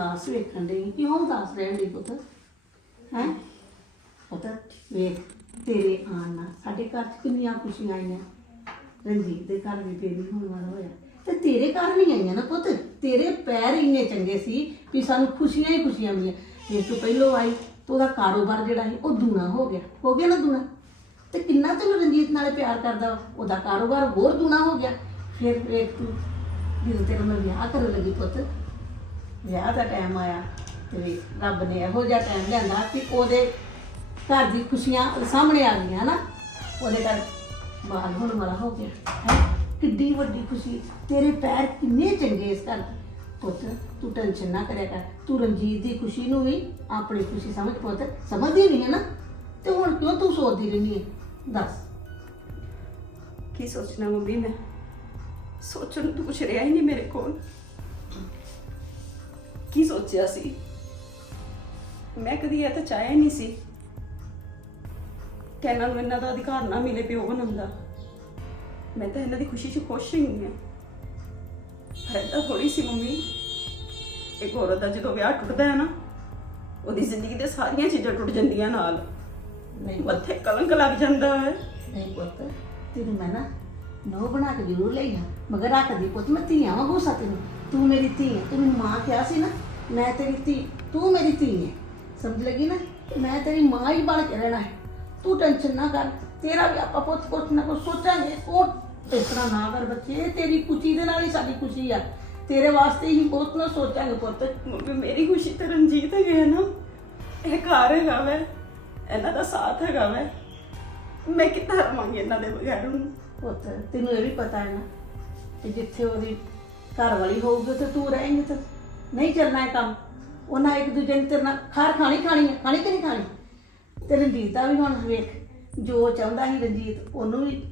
ਉਦਾਸ ਵੇਖਣ ਦੇ ਕਿਉਂ ਉਦਾਸ ਰਹਿਣ ਡਈ ਪੁੱਤ? ਹੈ? ਪੁੱਤ, ਵੇਖ, ਤੇਰੇ ਆਉਣ ਨਾਲ ਸਾਡੇ ਘਰ 'ਚ ਕਿੰਨੀਆਂ ਖੁਸ਼ੀਆਂ ਆਈਆਂ। ਰਣਜੀਤ ਦੇ ਘਰ ਵੀ ਬੇਬੀ ਹੋਣ ਵਾਲਾ ਹੋਇਆ। ਤੇ ਤੇਰੇ ਘਰ ਵੀ ਆਈਆਂ ਨਾ ਪੁੱਤ। ਤੇਰੇ ਪੈਰ ਇੰਨੇ ਚੰਗੇ ਸੀ ਵੀ ਸਾਨੂੰ ਖੁਸ਼ੀਆਂ ਹੀ ਖੁਸ਼ੀਆਂ ਮਿਲੀਆਂ। ਇਸ ਤੋਂ ਪਹਿਲੋਂ ਆਈ ਤੇ ਉਹਦਾ ਕਾਰੋਬਾਰ ਜਿਹੜਾ ਸੀ, ਉਹ ਦੂਣਾ ਹੋ ਗਿਆ। ਹੋ ਗਿਆ ਨਾ ਦੂਣਾ? ਤੇ ਕਿੰਨਾ ਤੈਨੂੰ ਰਣਜੀਤ ਨਾਲ ਪਿਆਰ ਕਰਦਾ ਉਹਦਾ ਕਾਰੋਬਾਰ ਹੋਰ ਦੂਣਾ ਹੋ ਗਿਆ। ਫਿਰ ਵੇਖ ਤੂੰ ਜਦੋਂ ਤੇਰਾ ਮੈਂ ਵਿਆਹ ਕਰਨ ਲੱਗੀ ਪੁੱਤ। ਵਿਆਹ ਦਾ ਟਾਈਮ ਆਇਆ ਤੇ ਵੀ ਰੱਬ ਨੇ ਇਹੋ ਜਿਹਾ ਟਾਈਮ ਲਿਆਂਦਾ ਕਿ ਉਹਦੇ ਘਰ ਦੀ ਖੁਸ਼ੀਆਂ ਉਹਦੇ ਸਾਹਮਣੇ ਆ ਗਈਆਂ ਨਾ, ਉਹਦੇ ਘਰ ਬਾਲ ਹੁਣ ਮਰਾ ਹੋ ਗਿਆ। ਹੈਂ? ਕਿੱਡੀ ਵੱਡੀ ਖੁਸ਼ੀ। ਤੇਰੇ ਪੈਰ ਕਿੰਨੇ ਚੰਗੇ ਇਸ ਘਰ ਪੁੱਤ, ਤੂੰ ਟੈਨਸ਼ਨ ਨਾ ਕਰਿਆ ਕਰ। ਤੂੰ ਰਣਜੀਤ ਦੀ ਖੁਸ਼ੀ ਨੂੰ ਵੀ ਆਪਣੀ ਖੁਸ਼ੀ ਸਮਝ, ਪੁੱਤ, ਸਮਝਦੀ ਨਹੀਂ ਹੈ ਨਾ। ਤੇ ਹੁਣ ਕਿਉਂ ਤੂੰ ਸੋਚਦੀ ਰਹਿੰਦੀ ਹੈ? ਦੱਸ। ਕੀ ਸੋਚਣਾ ਮੰਮੀ ਮੈਂ? ਸੋਚਣ ਨੂੰ ਤਾਂ ਕੁਛ ਰਿਹਾ ਹੀ ਨਹੀਂ ਮੇਰੇ ਕੋਲ। ਕੀ ਸੋਚਿਆ ਸੀ? ਮੈਂ ਕਦੀ ਇਹ ਤਾਂ ਚਾਹਿਆ ਹੀ ਨਹੀਂ ਸੀ ਕਿ ਇਹਨਾਂ ਨੂੰ ਇਹਨਾਂ ਦਾ ਅਧਿਕਾਰ ਨਾ ਮਿਲੇ ਪਿਓ ਬਣਨ ਦਾ। ਮੈਂ ਤਾਂ ਇਹਨਾਂ ਦੀ ਖੁਸ਼ੀ 'ਚ ਖੁਸ਼ ਹੀ ਨਹੀਂ ਹਾਂ। ਪਰ ਏਦਾਂ ਥੋੜੀ ਸੀ ਮੰਮੀ। ਇੱਕ ਔਰਤ ਦਾ ਜਦੋਂ ਵਿਆਹ ਟੁੱਟਦਾ ਹੈ ਨਾ ਉਹਦੀ ਜ਼ਿੰਦਗੀ ਦੇ ਸਾਰੀਆਂ ਚੀਜ਼ਾਂ ਟੁੱਟ ਜਾਂਦੀਆਂ ਨਾਲ। ਨਹੀਂ ਮੱਥੇ ਕਲੰਕ ਲੱਗ ਜਾਂਦਾ ਹੈ। ਨਹੀਂ ਪੁੱਤ ਤੈਨੂੰ ਮੈਂ ਨਾ ਨੋ ਬਣਾ ਕੇ ਜ਼ਰੂਰ ਲਈ ਆ ਮਗਰ ਰੱਖਦੀ ਪੁੱਤ ਮੈਂ ਧੀਆਂ ਵਾਂਗੂ ਸਾ ਤੈਨੂੰ ਤੂੰ ਮੇਰੀ ਧੀ ਹੈ। ਤੂੰ ਮੈਨੂੰ ਮਾਂ ਕਿਹਾ ਸੀ ਨਾ ਮੈਂ ਤੇਰੀ ਧੀ ਤੂੰ ਮੇਰੀ ਧੀ ਹੈ। ਸਮਝ ਲੱਗੀ ਨਾ? ਮੈਂ ਤੇਰੀ ਮਾਂ ਹੀ ਬਣ ਕੇ ਰਹਿਣਾ ਹੈ। ਤੂੰ ਟੈਨਸ਼ਨ ਨਾ ਕਰ ਤੇਰਾ ਵੀ ਆਪਾਂ ਪੁੱਤ ਕੁਛ ਨਾ ਕੁਛ ਸੋਚਾਂਗੇ। ਉਹ ਇਸ ਤਰ੍ਹਾਂ ਨਾ ਕਰ ਬੱਚੇ ਤੇਰੀ ਖੁਸ਼ੀ ਦੇ ਨਾਲ ਹੀ ਸਾਡੀ ਖੁਸ਼ੀ ਆ। ਤੇਰੇ ਵਾਸਤੇ ਹੀ ਬਹੁਤ ਨਾ ਸੋਚਾਂਗੇ ਪੁੱਤ। ਮੇਰੀ ਖੁਸ਼ੀ ਤੇ ਰਣਜੀਤ ਹੈਗੇ ਨਾ। ਇਹ ਘਰ ਹੈਗਾ ਵੈ ਇਹਨਾਂ ਦਾ ਸਾਥ ਹੈਗਾ ਵੈ। ਮੈਂ ਕਿੱਦਾਂ ਰਵਾਂਗੀ ਇਹਨਾਂ ਦੇ ਬਗੈਰ ਹੁਣ? ਪੁੱਤ ਤੈਨੂੰ ਇਹ ਵੀ ਪਤਾ ਹੈ ਨਾ ਕਿ ਜਿੱਥੇ ਉਹਦੀ ਘਰ ਵਾਲੀ ਹੋਊਗੀ ਤੇ ਤੂੰ ਰਹੇਂਗੀ ਤੇ ਨਹੀਂ ਚੱਲਣਾ ਇਹ ਕੰਮ। ਉਹਨਾਂ ਇੱਕ ਦੂਜੇ ਨੇ ਤੇਰੇ ਨਾਲ ਖਾਰ ਖਾਣੀ ਖਾਣੀ ਹੈ ਖਾਣੀ ਕਿ ਨਹੀਂ ਖਾਣੀ? ਤੇ ਰਣਜੀਤ ਦਾ ਵੀ ਹੁਣ ਵੇਖ ਜੋ ਚਾਹੁੰਦਾ ਸੀ ਰਣਜੀਤ ਉਹਨੂੰ ਵੀ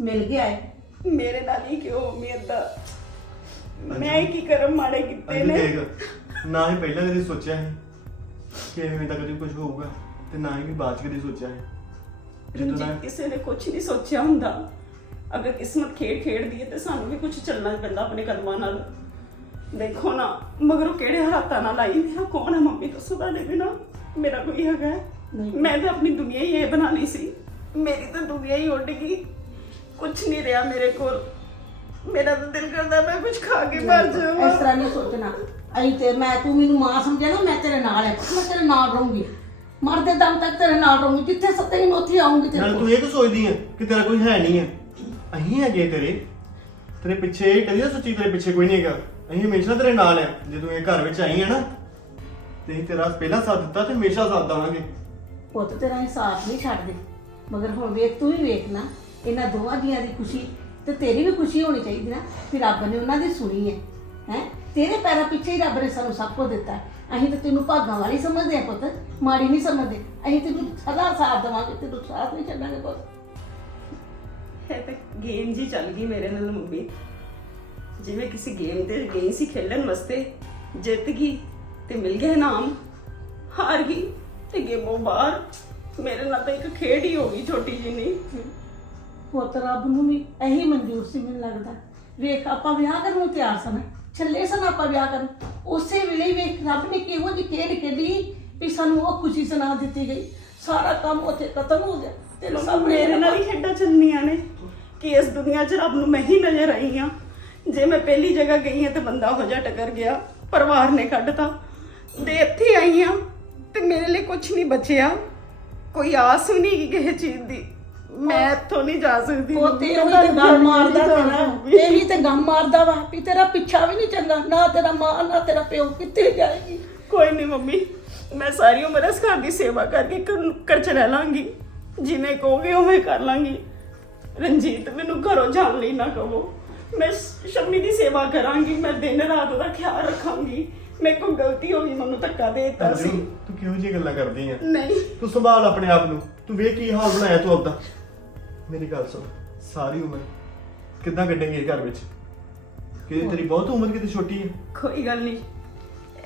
ਮਿਲ ਗਿਆ ਹੈ। ਮੇਰੇ ਨਾਲ ਹੀ ਕਿਉਂ ਮੰਮੀ ਏਦਾਂ ਮੈਂ ਕੀ ਕਰਮ ਮਾੜੇ ਕੀਤੇ ਨੇ। ਦੇਖ ਨਾ ਹੀ ਪਹਿਲਾਂ ਕਦੇ ਸੋਚਿਆ ਸੀ ਕਿ ਐਵੇਂ ਦਾ ਕਦੇ ਕੁਝ ਹੋਊਗਾ ਤੇ ਨਾ ਹੀ ਬਾਅਦ ਚ ਕਦੇ ਸੋਚਿਆ ਸੀ। ਜਦੋਂ ਰਣਜੀਤ ਕਿਸੇ ਨੇ ਕੁਝ ਨਹੀਂ ਸੋਚਿਆ ਹੁੰਦਾ। ਅਗਰ ਕਿਸਮਤ ਖੇਡ ਖੇਡਦੀ ਹੈ ਤੇ ਸਾਨੂੰ ਵੀ ਕੁਝ ਚੱਲਣਾ ਪੈਂਦਾ ਆਪਣੇ ਕਦਮਾਂ ਨਾਲ। ਦੇਖੋ ਨਾ ਮਗਰ ਉਹ ਕਿਹੜੇ ਹਾਲਾਤਾਂ ਨਾਲ ਆਈ ਮੇਰਾ ਕੌਣ ਹੈ? ਮੰਮੀ ਦੱਸੋ ਤੁਹਾਡੇ ਬਿਨਾ। ਮੇਰਾ ਕੋਈ ਹੈਗਾ ਹੈ? ਨਹੀਂ। ਮੈਂ ਤਾਂ ਆਪਣੀ ਦੁਨੀਆ ਹੀ ਇਹ ਬਣਾ ਲਈ ਸੀ। ਮੇਰੀ ਤਾਂ ਦੁਨੀਆ ਹੀ ਉੱਡ ਗਈ। ਕੁਝ ਨਹੀਂ ਰਿਹਾ ਮੇਰੇ ਕੋਲ। ਮੇਰਾ ਤਾਂ ਦਿਲ ਕਰਦਾ ਮੈਂ ਕੁਝ ਖਾ ਕੇ ਮਰ ਇਸ ਜਾਵਾਂ। ਤਰ੍ਹਾਂ ਨਹੀਂ ਸੋਚਣਾ। ਅਈ ਤੇ ਮੈਂ ਤੂੰ ਮੈਨੂੰ ਮਾਂ ਸਮਝਿਆ ਨਾ ਮੈਂ ਤੇਰੇ ਨਾਲ ਹੈ। ਮੈਂ ਤੇਰੇ ਨਾਲ ਰਹੂੰਗੀ। ਮਰਦੇ ਦਮ ਤੱਕ ਤੇਰੇ ਨਾਲ ਰਹੂੰਗੀ। ਜਿੱਥੇ ਸੱਤੇ ਮੈਂ ਉੱਥੇ ਆਉਂਗੀ ਤੇਰੇ ਨਾਲ ਕੋਲ। ਤੂੰ ਇਹ ਤਾਂ ਸੋਚਦੀ ਹੈ ਕਿ ਤੇਰਾ ਕੋਈ ਹੈ ਨਹੀਂ ਹੈ? ਅਹੀਂ ਹੈਗੇ ਤੇਰੇ ਤੇਰੇ ਪਿੱਛੇ ਕਦੀ ਨਾ ਸੋਚੀ ਤੇਰੇ ਪਿੱਛੇ ਕੋਈ ਨਹੀਂ ਹੈਗਾ। ਅਹੀਂ ਹਮੇਸ਼ਾ ਤੇਰੇ ਨਾਲ ਹੈ ਜੇ ਤੂੰ ਇਹ ਘਰ ਵਿੱਚ ਆਈ ਹੈ ਨਾ, ਤੇ ਅਸੀਂ ਤੇਰਾ ਪਹਿਲਾ ਸਾਥ ਦਿੱਤਾ ਤੇ ਹਮੇਸ਼ਾ ਸਾਥ ਦੇਵਾਂਗੇ। ਪੁੱਤ ਤੇਰਾ ਹੀ ਨਹੀਂ ਛੱਡਦੇ ਮਗਰ ਹੁਣ ਵੇਖ, ਤੂੰ ਹੀ ਵੇਖ ਨਾ, ਇਹਨਾਂ ਦੋਵਾਂ ਜੀਆਂ ਦੀ ਖੁਸ਼ੀ ਤੇ ਤੇਰੀ ਵੀ ਖੁਸ਼ੀ ਹੋਣੀ ਚਾਹੀਦੀ ਨਾ ਕਿ ਰੱਬ ਨੇ ਉਹਨਾਂ ਦੀ ਸੁਣੀ ਹੈ ਹੈ? ਤੇਰੇ ਪੈਰਾਂ ਪਿੱਛੇ ਹੀ ਰੱਬ ਨੇ ਸਾਨੂੰ ਸਭ ਕੁਝ ਦਿੱਤਾ। ਹੈ। ਅਸੀਂ ਤਾਂ ਤੈਨੂੰ ਭਾਗਾਂ ਵਾਲੀ ਸਮਝਦੇ ਆ ਪੁੱਤ, ਮਾੜੀ ਨਹੀਂ ਸਮਝਦੇ। ਅਸੀਂ ਤੈਨੂੰ ਸਦਾ ਸਾਥ ਦੇਵਾਂਗੇ, ਤੈਨੂੰ ਸਾਥ ਨਹੀਂ ਛੱਡਾਂਗੇ ਪੁੱਤ। ਇਹ ਤਾਂ ਗੇਮ ਜੀ ਚੱਲ ਗਈ ਮੇਰੇ ਨਾਲ ਮੰਮੀ। ਜਿਵੇਂ ਕਿਸੇ ਗੇਮ ਤੇ ਗਈ ਸੀ ਖੇਡਣ ਵਾਸਤੇ, ਜਿੱਤ ਗਈ ਤੇ ਮਿਲ ਗਿਆ ਇਨਾਮ, ਹਾਰ ਗਈ ਤੇ ਗੇਮੋਂ ਬਾਹਰ। ਮੇਰੇ ਨਾਲ ਤਾਂ ਇੱਕ ਖੇਡ ਹੀ ਹੋ ਗਈ ਛੋਟੀ ਜਿਹੀ ਪੁੱਤ, ਰੱਬ ਨੂੰ ਵੀ ਇਹੀ ਮਨਜ਼ੂਰ ਸੀ ਮੈਨੂੰ ਲੱਗਦਾ। ਵੇਖ, ਆਪਾਂ ਵਿਆਹ ਕਰਨ ਨੂੰ ਤਿਆਰ ਸਨ। ਛੱਲੇ ਸਨ ਆਪਾਂ ਵਿਆਹ ਕਰਨ। ਉਸੇ ਵੇਲੇ ਵੇਖ, ਰੱਬ ਨੇ ਕਿਹੋ ਜਿਹੀ ਖੇਡ ਖੇਡੀ ਵੀ ਸਾਨੂੰ ਉਹ ਖੁਸ਼ੀ ਸੁਣਾ ਦਿੱਤੀ ਗਈ। ਸਾਰਾ ਕੰਮ ਉੱਥੇ ਖਤਮ ਹੋ ਗਿਆ। ਤੇ ਸਭ ਮੇਰੇ ਨਾਲ ਹੀ ਖੇਡਾਂ ਚੱਲਣੀਆਂ ਨੇ ਕਿ ਇਸ ਦੁਨੀਆ 'ਚ ਰੱਬ ਨੂੰ ਮੈਂ ਹੀ ਨਜ਼ਰ ਆਈ ਹਾਂ। ਜੇ ਮੈਂ ਪਹਿਲੀ ਜਗ੍ਹਾ ਗਈ ਹਾਂ ਤੇ ਬੰਦਾ ਹੋ ਜਾ ਟਕਰ ਗਿਆ ਪਰਿਵਾਰ ਨੇ ਕੱਢਤਾ। ਤੇ ਇੱਥੇ ਆਈ ਹਾਂ ਤੇ ਮੇਰੇ ਲਈ ਕੁਝ ਨਹੀਂ ਬਚਿਆ। ਕੋਈ ਆਸ ਵੀ ਨਹੀਂ ਕਿਸੇ ਚੀਜ਼ ਦੀ। ਮੈਂ ਇੱਥੋਂ ਨਹੀਂ ਜਾ ਸਕਦੀ। ਉਹ ਤੇ ਗਮ ਮਾਰਦਾ ਤੇਰਾ ਇਹੀ ਤੇ ਗਮ ਮਾਰਦਾ ਵਾ ਵੀ ਤੇਰਾ ਪਿੱਛਾ ਵੀ ਨਹੀਂ ਚੰਗਾ। ਨਾ ਤੇਰਾ ਮਾਂ ਨਾ ਤੇਰਾ ਪਿਓ ਕਿੱਥੇ ਜਾਏਗੀ? ਕੋਈ ਨਹੀਂ ਮੰਮੀ ਮੈਂ ਸਾਰੀ ਉਮਰ ਇਸ ਘਰ ਦੀ ਸੇਵਾ ਕਰਕੇ ਕਰ- ਕਰ ਚ ਰਹਿ ਲਾਂਗੀ। ਜਿਵੇਂ ਕਹੋਗੇ ਉਵੇਂ ਕਰ ਲਾਂਗੀ। ਰਣਜੀਤ ਮੈਨੂੰ ਘਰੋਂ ਜਾਣ ਲਈ ਨਾ ਕਹੋ। ਮੈਂ ਸ਼ਮੀ ਦੀ ਸੇਵਾ ਕਰਾਂਗੀ ਮੈਂ ਦਿਨ ਰਾਤ ਉਹਦਾ ਖਿਆਲ ਰੱਖਾਂਗੀ। ਮੇਰੇ ਕੋਲ ਗਲਤੀ ਹੋ ਗਈ ਮੈਨੂੰ ਧੱਕਾ ਦੇ ਦਿੱਤਾ ਸੀ। ਅੰਜੂ ਤੂੰ ਕਿਹੋ ਜਿਹੀ ਗੱਲਾਂ ਕਰਦੀ ਆ? ਨਹੀਂ। ਤੂੰ ਸੰਭਾਲ ਆਪਣੇ ਆਪ ਨੂੰ। ਤੂੰ ਵੇਖ ਕੀ ਹਾਲ ਬਣਾਇਆ ਤੂੰ ਆਪਦਾ। ਮੇਰੀ ਗੱਲ ਸੁਣ ਸਾਰੀ ਉਮਰ ਕਿੱਦਾਂ ਕੱਢੇਂਗੇ ਇਹ ਘਰ ਵਿੱਚ? ਕਿ ਤੇਰੀ ਬਹੁਤ ਉਮਰ ਕਿਤੇ ਛੋਟੀ ਹੈ ਕੋਈ ਗੱਲ ਨਹੀਂ।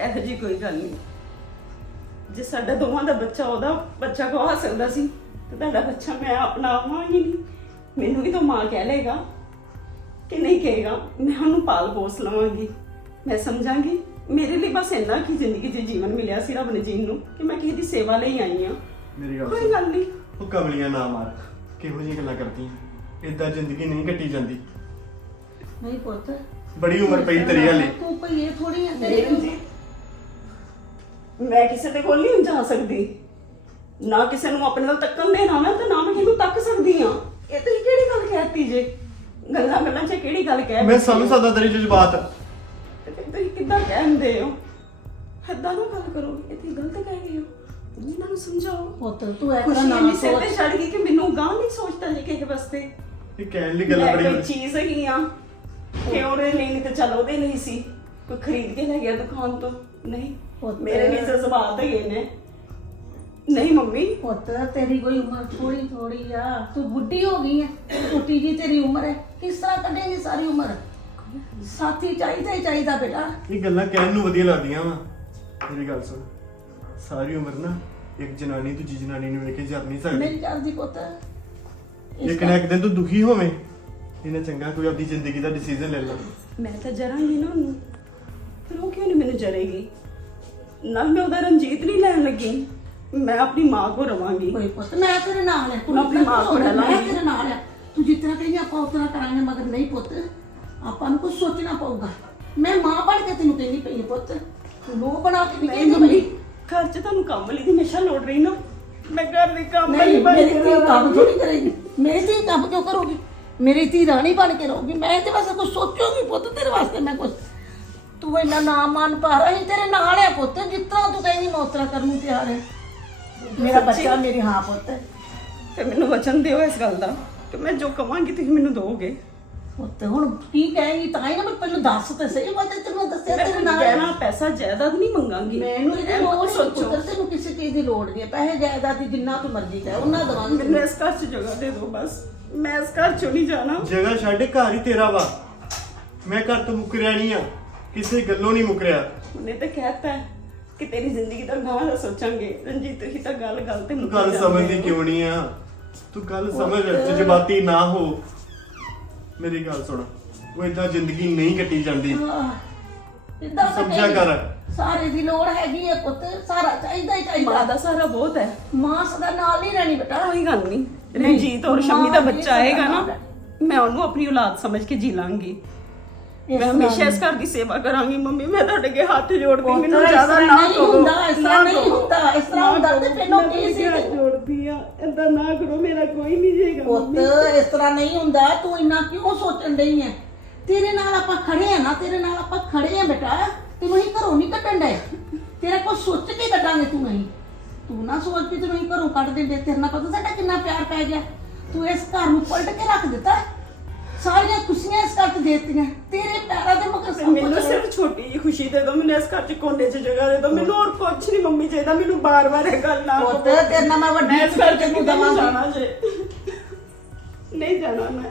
ਇਹੋ ਜੀ ਕੋਈ ਗੱਲ ਨਹੀਂ। ਜੇ ਸਾਡਾ ਦੋਵਾਂ ਦਾ ਬੱਚਾ ਉਹਦਾ ਬੱਚਾ ਕੋ ਸਕਦਾ ਸੀ? ਤੇ ਤੁਹਾਡਾ ਬੱਚਾ ਮੈਂ ਆਪਣਾ ਆਵਾਂਗੀ ਨਹੀਂ। ਮੈਨੂੰ ਵੀ ਤਾਂ ਮਾਂ ਕਹਿ ਲੇਗਾ ਕਿ ਨਹੀਂ ਕਹੇਗਾ ਮੈਂ ਉਹਨੂੰ ਪਾਲ ਪੋਸ ਲਵਾਂਗੀ। ਮੈਂ ਸਮਝਾਂਗੀ ਮੇਰੇ ਲਈ ਬਸ ਇੰਨਾ ਕਿ ਜ਼ਿੰਦਗੀ 'ਚ ਜੀਵਨ ਮਿਲਿਆ ਸੀ ਰੱਬ ਨੇ ਜੀਣ ਨੂੰ ਕਿ ਮੈਂ ਕਿਸੇ ਦੀ ਸੇਵਾ ਲਈ ਆਈ ਆ ਮੇਰੀ ਗੱਲ ਕੋਈ ਸੁਣ। ਗੱਲ ਨਹੀਂ। ਉਹ ਕਮਲੀਆਂ ਨਾ ਮਾਰ ਕਿਹੋ ਜਿਹੀਆਂ ਗੱਲਾਂ ਕਰਦੀਆਂ। ਇਦਾਂ ਜ਼ਿੰਦਗੀ ਨਹੀਂ ਕੱਟੀ ਜਾਂਦੀ। ਨਹੀਂ ਪੁੱਤ। ਬੜੀ ਉਮਰ ਪਈ ਤੇਰੀ ਹਾਲੇ। ਤੂੰ ਪਈਏ ਥੋੜੀ ਆ ਨਹੀਂ ਰਣਜੀਤ ਮੈਂ ਕਿਸੇ ਦੇ ਕੋਲ ਨਹੀਂ ਜਾ ਸਕਦੀ। ਨਾ ਕਿਸੇ ਨੂੰ ਆਪਣੇ ਵੱਲ ਤੱਕਣ ਦੇਣਾ ਮੈਂ ਤੇ ਨਾ ਮੈਂ ਕਿਹਨੂੰ ਤੱਕ ਸਕਦੀ ਆ ਇਹ ਤੁਸੀਂ ਕਿਹੜੀ ਗੱਲ ਕਹਿਤੀ ਜੇ? ਗੱਲਾਂ ਗੱਲਾਂ 'ਚ ਕਿਹੜੀ ਗੱਲ ਕਹਿ ਮੈਂ ਬੈਠੀ ਸਮਝ ਸਕਦਾ ਤੇਰੀ ਜਜ਼ਬਾਤ। ਤੇ ਫਿਰ ਤੁਸੀਂ ਕਿੱਦਾਂ ਕਹਿੰਦੇ ਹੋ? ਏਦਾਂ ਨਾ ਗੱਲ ਕਰੋ ਇਹ ਤੇ ਗਲਤ ਕਹਿ ਰਹੇ ਹੋ। ਤੁਸੀਂ ਇਹਨਾਂ ਨੂੰ ਸਮਝਾਓ। ਪੁੱਤ ਤੂੰ ਇਸ ਖੁਸ਼ੀ ਤਰ੍ਹਾਂ ਨਾ ਇੰਨੀ ਸਿਰ ਸੋਚ। ਤੇ ਚੜ ਗਈ ਕਿ ਮੈਨੂੰ ਗਾਂ ਨਹੀਂ ਸੋਚਦਾ ਜੇ ਕਿਸੇ ਵਾਸਤੇ। ਇਹ ਕਹਿਣ ਲਈ ਗੱਲਾਂ ਮੈਂ ਬੜੀ ਕੋਈ ਚੀਜ਼ ਹੈਗੀ ਆ। ਕਿ ਉਹਦੇ ਲਈ ਨਹੀਂ ਤੇ ਚੱਲ ਉਹਦੇ ਲਈ ਸੀ। ਕੋਈ ਖਰੀਦ ਕੇ ਲੈ ਗਿਆ ਦੁਕਾਨ ਤੋਂ। ਨਹੀਂ ਪੁੱਤ। ਮੇਰੇ ਲਈ ਜਜ਼ਬਾਤ ਹੈਗੇ ਨੇ ਨਹੀਂ ਮੰਮੀ। ਪੁੱਤ ਤੇਰੀ ਕੋਈ ਉਮਰ ਥੋੜੀ ਥੋੜੀ ਆ। ਤੂੰ ਬੁੱਢੀ ਹੋ ਗਈ ਹੈ ਛੋਟੀ ਜੀ ਤੇਰੀ ਉਮਰ ਹੈ ਕਿਸ ਤਰ੍ਹਾਂ ਕੱਢੇਗੀ ਸਾਰੀ ਉਮਰ? ਸਾਥੀ ਚਾਹੀਦਾ ਹੀ ਚਾਹੀਦਾ ਬੇਟਾ। ਇਹ ਗੱਲਾਂ ਕਹਿਣ ਨੂੰ ਵਧੀਆ ਲੱਗਦੀਆਂ ਵਾ। ਮੇਰੀ ਗੱਲ ਸੁਣ। ਸਾਰੀ ਉਮਰ ਨਾ ਇੱਕ ਜਨਾਨੀ ਦੂਜੀ ਜਨਾਨੀ ਨੂੰ ਵੇਖ ਕੇ ਜਰ ਨਹੀਂ ਸਕਦੀ। ਮਿਲ ਜਾਂਦੀ ਪੁੱਤ। ਇਸ ਇੱਕ ਨਾ ਇੱਕ ਦਿਨ ਤੂੰ ਦੁਖੀ ਹੋਵੇਂ ਇਹਨੇ ਚੰਗਾ ਕੋਈ ਆਪਣੀ ਜ਼ਿੰਦਗੀ ਦਾ ਡਿਸੀਜਨ ਲੈ ਲਾ ਮੈਂ ਤਾਂ ਜਰਾਂਗੀ ਨਾ ਉਹਨੂੰ। ਫਿਰ ਉਹ ਕਿਉਂ ਨਹੀਂ ਮੈਨੂੰ ਜਰੇਗੀ? ਨਾਲ ਮੈਂ ਉਹਦਾ ਰਣਜੀਤ ਨਹੀਂ ਲੈਣ ਲੱਗੀ। ਮੈਂ ਆਪਣੀ ਮਾਂ ਕੋ ਰਵਾਂਗੀ। ਕੋਈ ਪੁੱਤ ਮੈਂ ਤੇਰੇ ਨਾਲ ਹੈ ਮੈਂ ਆਪਣੀ ਮਾਂ ਕੋਲ ਰਹਿ ਮੈਂ ਲਾਂਗੀ। ਤੇਰੇ ਨਾਲ ਹੈ ਤੂੰ ਤਰ੍ਹਾਂ ਕਹੀ ਆਪਾਂ ਤਰ੍ਹਾਂ ਕਰਾਂਗੇ ਮਗਰ ਨਹੀਂ ਪੁੱਤ। ਆਪਾਂ ਨੂੰ ਕੁਝ ਸੋਚਣਾ ਪਊਗਾ। ਮੈਂ ਮਾਂ ਬਣ ਕੇ ਤੈਨੂੰ ਕਹਿੰਦੀ ਪਈ ਹਾਂ ਪੁੱਤ। ਤੂੰ ਲੋ ਬਣਾ ਕੇ ਵੀ ਨਹੀਂ ਕਹਿੰਦੀ ਮੰਮੀ ਪਈ। ਘਰ 'ਚ ਤੁਹਾਨੂੰ ਕੰਮ ਵਾਲੀ ਦੀ ਹਮੇਸ਼ਾ ਲੋੜ ਰਹੀ ਨਾ। ਮੈਂ ਘਰ ਦੇ ਕੰਮ ਨਹੀਂ ਬਣ ਮੇਰੀ ਕੇ ਧੀ ਕੰਮ। ਥੋੜੀ ਕਰੇਗੀ। ਮੇਰੀ ਧੀ ਕੰਮ ਕਿਉਂ ਕਰੂਗੀ? ਮੇਰੀ ਧੀ ਰਾਣੀ ਬਣ ਕੇ ਰਹੂਗੀ। ਮੈਂ ਤੇ ਬਸ ਕੁਝ ਸੋਚੂਗੀ ਪੁੱਤ ਤੇਰੇ ਵਾਸਤੇ ਮੈਂ ਕੁਝ ਤੂੰ ਇੰਨਾ ਨਾ ਮਨ ਪਾ ਰਹੀ ਤੇਰੇ ਨਾਲ ਹੈ ਪੁੱਤ। ਜਿਸ ਤਰ੍ਹਾਂ ਤੂੰ ਕਹਿੰਦੀ ਮੈਂ ਉਸ ਤਰ੍ਹਾਂ ਕਰਨ ਨੂੰ ਤਿਆਰ ਹੈ। ਮੇਰਾ ਬੱਚਾ ਮੇਰੀ ਹਾਂ ਪੁੱਤ। ਤੇ ਮੈਨੂੰ ਵਚਨ ਦਿਓ ਇਸ ਗੱਲ ਦਾ ਕਿ ਮੈਂ ਜੋ ਕਵਾਂਗੀ ਤੁਸੀਂ ਮੈਨੂੰ ਦੋਗੇ। ਪੁੱਤ ਹੁਣ ਕੀ ਕਹੇਗੀ? ਤਾਂ ਹੀ ਨਾ ਮੈਂ ਪਹਿਲਾਂ ਦੱਸ ਤੇ ਸਹੀ ਬਾਤ ਹੈ ਤੈਨੂੰ ਦੱਸਿਆ ਤੇਰੇ ਮੈਂ ਨਾਲ। ਕਹਿਣਾ ਪੈਸਾ ਜਾਇਦਾਦ ਨਹੀਂ ਮੰਗਾਂਗੀ। ਮੈਨੂੰ ਇਹਦੀ ਇਹ ਲੋੜ ਸੋਚੋ। ਤੈਨੂੰ ਕਿਸੇ ਚੀਜ਼ ਦੀ ਲੋੜ ਨਹੀਂ ਹੈ। ਪੈਸੇ ਜਾਇਦਾਦ ਦੀ ਜਿੰਨਾ ਤੂੰ ਮਰਜ਼ੀ ਚਾਹੇ ਉਹਨਾਂ ਦਵਾਂਗੇ ਮੈਨੂੰ ਇਸ ਘਰ 'ਚ ਜਗ੍ਹਾ ਦੇ ਦਿਓ ਬਸ। ਮੈਂ ਇਸ ਘਰ 'ਚੋਂ ਨਹੀਂ ਜਾਣਾ। ਜਗ੍ਹਾ ਛੱਡ ਘਰ ਹੀ ਤੇਰਾ ਵਾ। ਮੈਂ ਘਰ ਤੋਂ ਮੁੱਕਰਿਆ ਨਹੀਂ ਆ। ਕਿਸੇ ਗੱਲੋਂ ਨਹੀਂ ਮੁੱਕਰਿਆ ਉਹਨੇ ਤਾਂ ਕਹਿਤਾ ਕਿ ਤੇਰੀ ਜ਼ਿੰਦਗੀ ਦਾ ਗਾਂ ਦਾ ਸੋਚਾਂਗੇ। ਰਣਜੀਤ ਤੁਸੀਂ ਤਾਂ ਗੱਲ ਗੱਲ ਤੇ ਤੂੰ ਗੱਲ ਜਾਂਦੇ ਸਮਝਦੀ ਹੋ। ਕਿਉਂ ਨਹੀਂ ਆ? ਤੂੰ ਗੱਲ ਸਮਝ ਜਜ਼ਬਾਤੀ ਨਾ ਹੋ। ਮੇਰੀ ਗੱਲ ਸੁਣ। ਉਹ ਇਦਾਂ ਜ਼ਿੰਦਗੀ ਨਹੀਂ ਕੱਟੀ ਜਾਂਦੀ। ਇਦਾਂ ਸਮਝਿਆ ਕਰ। ਸਾਰੇ ਦੀ ਲੋੜ ਹੈਗੀ ਹੈ ਪੁੱਤ। ਸਾਰਾ ਚਾਹੀਦਾ ਹੀ ਮਾਂ ਚਾਹੀਦਾ ਦਾ ਸਾਰਾ ਬਹੁਤ ਹੈ। ਮਾਂ ਸਦਾ ਨਾਲ ਨਹੀਂ ਰਹਿਣੀ ਬੇਟਾ। ਕੋਈ ਗੱਲ ਨਹੀਂ। ਰਣਜੀਤ ਔਰ ਸ਼ਮੀ ਦਾ ਮਾਂ ਬੱਚਾ ਆਏਗਾ ਨਾ ਮੈਂ ਉਹਨੂੰ ਆਪਣੀ ਔਲਾਦ ਸਮਝ ਕੇ ਜੀ ਲਾਂਗੀ ਮੈਂ ਹਮੇਸ਼ਾ ਇਸ ਘਰ ਦੀ ਸੇਵਾ ਕਰਾਂਗੀ ਮੰਮੀ ਮੈਂ ਤੁਹਾਡੇ ਅੱਗੇ ਹੱਥ ਜੋੜਦੀ ਪੁੱਤ, ਮੈਨੂੰ ਇਸ ਜ਼ਿਆਦਾ ਤਰ੍ਹਾਂ ਨਾ ਨਹੀਂ ਕਰੋ ਹੁੰਦਾ, ਇਸ ਤਰ੍ਹਾਂ ਨਾ ਨਹੀਂ ਕਰੋ। ਹੁੰਦਾ, ਇਸ ਤਰ੍ਹਾਂ ਨਾ ਹੁੰਦਾ ਤੇ ਕਰੋ, ਪਹਿਲਾਂ ਮੈਂ ਕੀ ਸੀ ਤੁਹਾਡੇ ਹੱਥ ਜੋੜਦੀ ਆ ਏਦਾਂ ਨਾ ਕਰੋ ਮੇਰਾ ਕੋਈ ਨਹੀਂ ਜੇਗਾ ਪੁੱਤ ਇਸ ਤਰ੍ਹਾਂ ਨਹੀਂ ਹੁੰਦਾ ਤੂੰ ਇੰਨਾ ਕਿਉਂ ਸੋਚਣ ਡਈ ਹੈ ਤੇਰੇ ਨਾਲ ਆਪਾਂ ਖੜੇ ਆ ਨਾ ਤੇਰੇ ਨਾਲ ਆਪਾਂ ਖੜੇ ਆ ਬੇਟਾ। ਤੈਨੂੰ ਅਸੀਂ ਘਰੋਂ ਨਹੀਂ ਕੱਢਣ ਡਏ। ਤੇਰਾ ਕੁਝ ਸੋਚ ਕੇ ਕੱਢਾਂਗੇ ਤੂੰ ਨਹੀਂ। ਤੂੰ ਨਾ ਸੋਚ ਵੀ ਤੈਨੂੰ ਅਸੀਂ ਘਰੋਂ ਕੱਢ ਦਿੰਦੇ ਤੇਰੇ ਨਾਲ ਪਤਾ ਸਾਡਾ ਕਿੰਨਾ ਪਿਆਰ ਪੈ ਗਿਆ। ਤੂੰ ਇਸ ਘਰ ਨੂੰ ਪਲਟ ਕੇ ਰੱਖ ਦਿੱਤਾ। ਸਾਰੀਆਂ ਖੁਸ਼ੀਆਂ ਇਸ ਘਰ 'ਚ ਦਿੱਤੀਆਂ। ਤੇਰੇ ਪੈਰਾਂ ਦੇ ਮਗਰ ਸਭ ਮੈਨੂੰ ਕੁਝ ਸਿਰਫ ਛੋਟੀ ਜਿਹੀ ਖੁਸ਼ੀ ਦੇ ਦਿਓ ਮੈਨੂੰ ਇਸ ਘਰ 'ਚ ਕੋਨੇ 'ਚ ਜਗ੍ਹਾ ਦੇ ਦਿਓ। ਮੈਨੂੰ ਹੋਰ ਕੁਝ ਨਹੀਂ ਮੰਮੀ ਚਾਹੀਦਾ ਮੈਨੂੰ ਬਾਰ-ਬਾਰ ਇਹ ਗੱਲ ਨਾ ਪੁੱਤ ਕਹੋ। ਤੇਰੇ ਨਾਲ ਮੈਂ ਵੱਡੀ ਮੈਂ ਇਸ ਘਰ 'ਚ ਕਿਤੇ ਨਹੀਂ। ਜਾਣਾ ਜੇ। ਨਹੀਂ ਜਾਣਾ ਮੈਂ।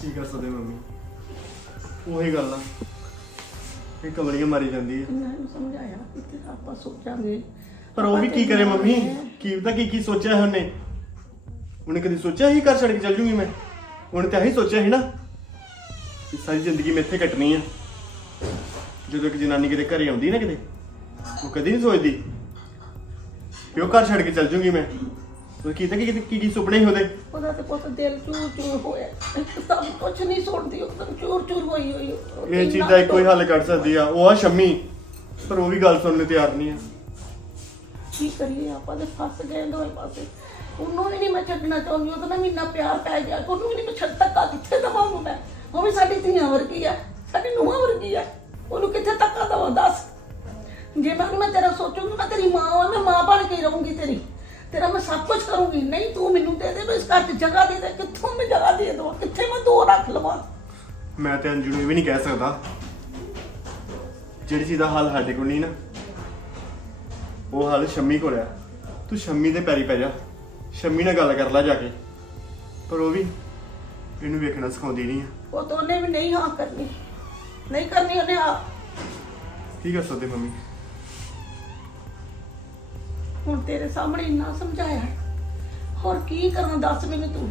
ਕੀ ਕਰ ਸਕਦੇ ਮੰਮੀ? ਉਹੀ ਗੱਲ ਆ। ਇਹ ਕਮਲੀਆਂ ਮਾਰੀ ਜਾਂਦੀ ਹੈ ਮੈਂ ਸਮਝਾਇਆ ਕਿ ਆਪਾਂ ਸੋਚਾਂਗੇ। ਪਰ ਉਹ ਵੀ ਕੀ ਕਰੇ ਮੰਮੀ? ਕੀ ਪਤਾ ਕੀ ਕੀ ਸੋਚਿਆ ਹੈ ਉਹਨੇ? ਉਹਨੇ ਕਦੀ ਸੋਚਿਆ ਹੀ ਘਰ ਛੱਡ ਕੇ ਚੱਲ ਜੂਗੀ ਮੈਂ? ਉਹਨੇ ਤਾਂ ਇਹੀ ਸੋਚਿਆ ਸੀ ਨਾ ਕਿ ਸਾਰੀ ਜ਼ਿੰਦਗੀ ਮੈਂ ਇੱਥੇ ਕੱਟਣੀ ਆ। ਜਦੋਂ ਇੱਕ ਜਨਾਨੀ ਕਿਤੇ ਘਰੇ ਆਉਂਦੀ ਨਾ ਕਿਤੇ ਉਹ ਕਦੀ ਨਹੀਂ ਸੋਚਦੀ ਕਿ ਉਹ ਘਰ ਛੱਡ ਕੇ ਚੱਲ ਜੂਗੀ ਮੈਂ। ਉਹ ਕੀਤਾ ਕਿ ਕੀ ਕੀ ਸੁਪਨੇ ਸੀ ਉਹਦੇ? ਉਹਦਾ ਤੇ ਪੁੱਤ ਦਿਲ ਚੂਰ ਚੂਰ ਹੋਇਆ। ਸਭ ਕੁਝ ਨਹੀਂ ਸੁਣਦੀ ਉਹ ਚੂਰ ਚੂਰ ਹੋਈ ਹੋਈ ਉਹ ਇਹ ਚੀਜ਼ ਦਾ ਕੋਈ ਹੱਲ ਕੱਢ ਸਕਦੀ ਆ। ਉਹ ਆ ਸ਼ੰਮੀ ਪਰ ਉਹ ਵੀ ਗੱਲ ਸੁਣਨ ਨੂੰ ਤਿਆਰ ਨਹੀਂ ਆ। ਕੀ ਕਰੀਏ ਆਪਾਂ ਤੇ ਫਸ ਗਏ ਦੋਵੇਂ ਪਾਸੇ। ਉਹਨੂੰ ਵੀ ਨਹੀਂ ਮੈਂ ਛੱਡਣਾ ਚਾਹੁੰਦੀ, ਉਹਦਾ ਨਾ ਇੰਨਾ ਪਿਆਰ ਪੈ ਗਿਆ ਉਹਨੂੰ ਵੀ ਨਹੀਂ ਮੈਂ ਛੱਡ ਧੱਕਾ ਕਿੱਥੇ ਦਵਾਂ ਉਹਨੂੰ ਮੈਂ? ਉਹ ਵੀ ਸਾਡੀ ਧੀਆਂ ਵਰਗੀ ਆ, ਸਾਡੀ ਨੂੰਹਾਂ ਵਰਗੀ ਆ। ਉਹਨੂੰ ਕਿੱਥੇ ਧੱਕਾ ਦਵਾਂ, ਦੱਸ। ਜੇ ਮੈਂ ਉਹਨੂੰ ਮੈਂ ਤੇਰਾ ਸੋਚੂੰਗੀ, ਮੈਂ ਤੇਰੀ ਮਾਂ ਹਾਂ ਮੈਂ ਮਾਂ ਬਣ ਕੇ ਹੀ ਰਹੂੰਗੀ ਤੇਰੀ। ਤੇਰਾ ਮੈਂ ਸਭ ਕੁਝ ਕਰੂੰਗੀ। ਨਹੀਂ, ਤੂੰ ਮੈਨੂੰ ਦੇ ਦੇ, ਮੈਂ ਇਸ ਘਰ 'ਚ ਜਗ੍ਹਾ ਦੇ ਦੇ। ਕਿੱਥੋਂ ਮੈਂ ਜਗ੍ਹਾ ਦੇ ਦਵਾਂ? ਕਿੱਥੇ ਮੈਂ ਦੋ ਰੱਖ ਲਵਾਂ? ਮੈਂ ਤੇ ਅੰਜੂ ਨੂੰ ਇਹ ਵੀ ਨਹੀਂ ਕਹਿ ਸਕਦਾ। ਜਿਹੜੀ ਚੀਜ਼ ਦਾ ਹੱਲ ਸਾਡੇ ਕੋਲ ਨਹੀਂ ਨਾ, ਉਹ ਹੱਲ ਸ਼ੰਮੀ ਕੋਲ ਆ। ਤੂੰ ਸ਼ੰਮੀ ਦੇ ਪੈਰੀ ਪੈ ਜਾ। ਸ਼ੰਮੀ ਨਾਲ ਗੱਲ ਕਰ ਲੈ ਜਾ ਕੇ। ਪਰ ਉਹ ਵੀ ਇਹਨੂੰ ਵੇਖਣਾ ਸਿਖਾਉਂਦੀ ਨਹੀਂ ਆ। ਉਹ ਤਾਂ ਉਹਨੇ ਵੀ ਨਹੀਂ ਹਾਂ ਕਰਨੀ। ਨਹੀਂ ਕਰਨੀ ਉਹਨੇ ਹਾਂ ਕੀ ਕਰ ਸਕਦੇ ਮੰਮੀ? ਹੁਣ ਤੇਰੇ ਸਾਹਮਣੇ ਇੰਨਾ ਸਮਝਾਇਆ। ਹੋਰ ਕੀ ਕਰਾਂ ਦੱਸ ਮੈਨੂੰ ਤੂੰ।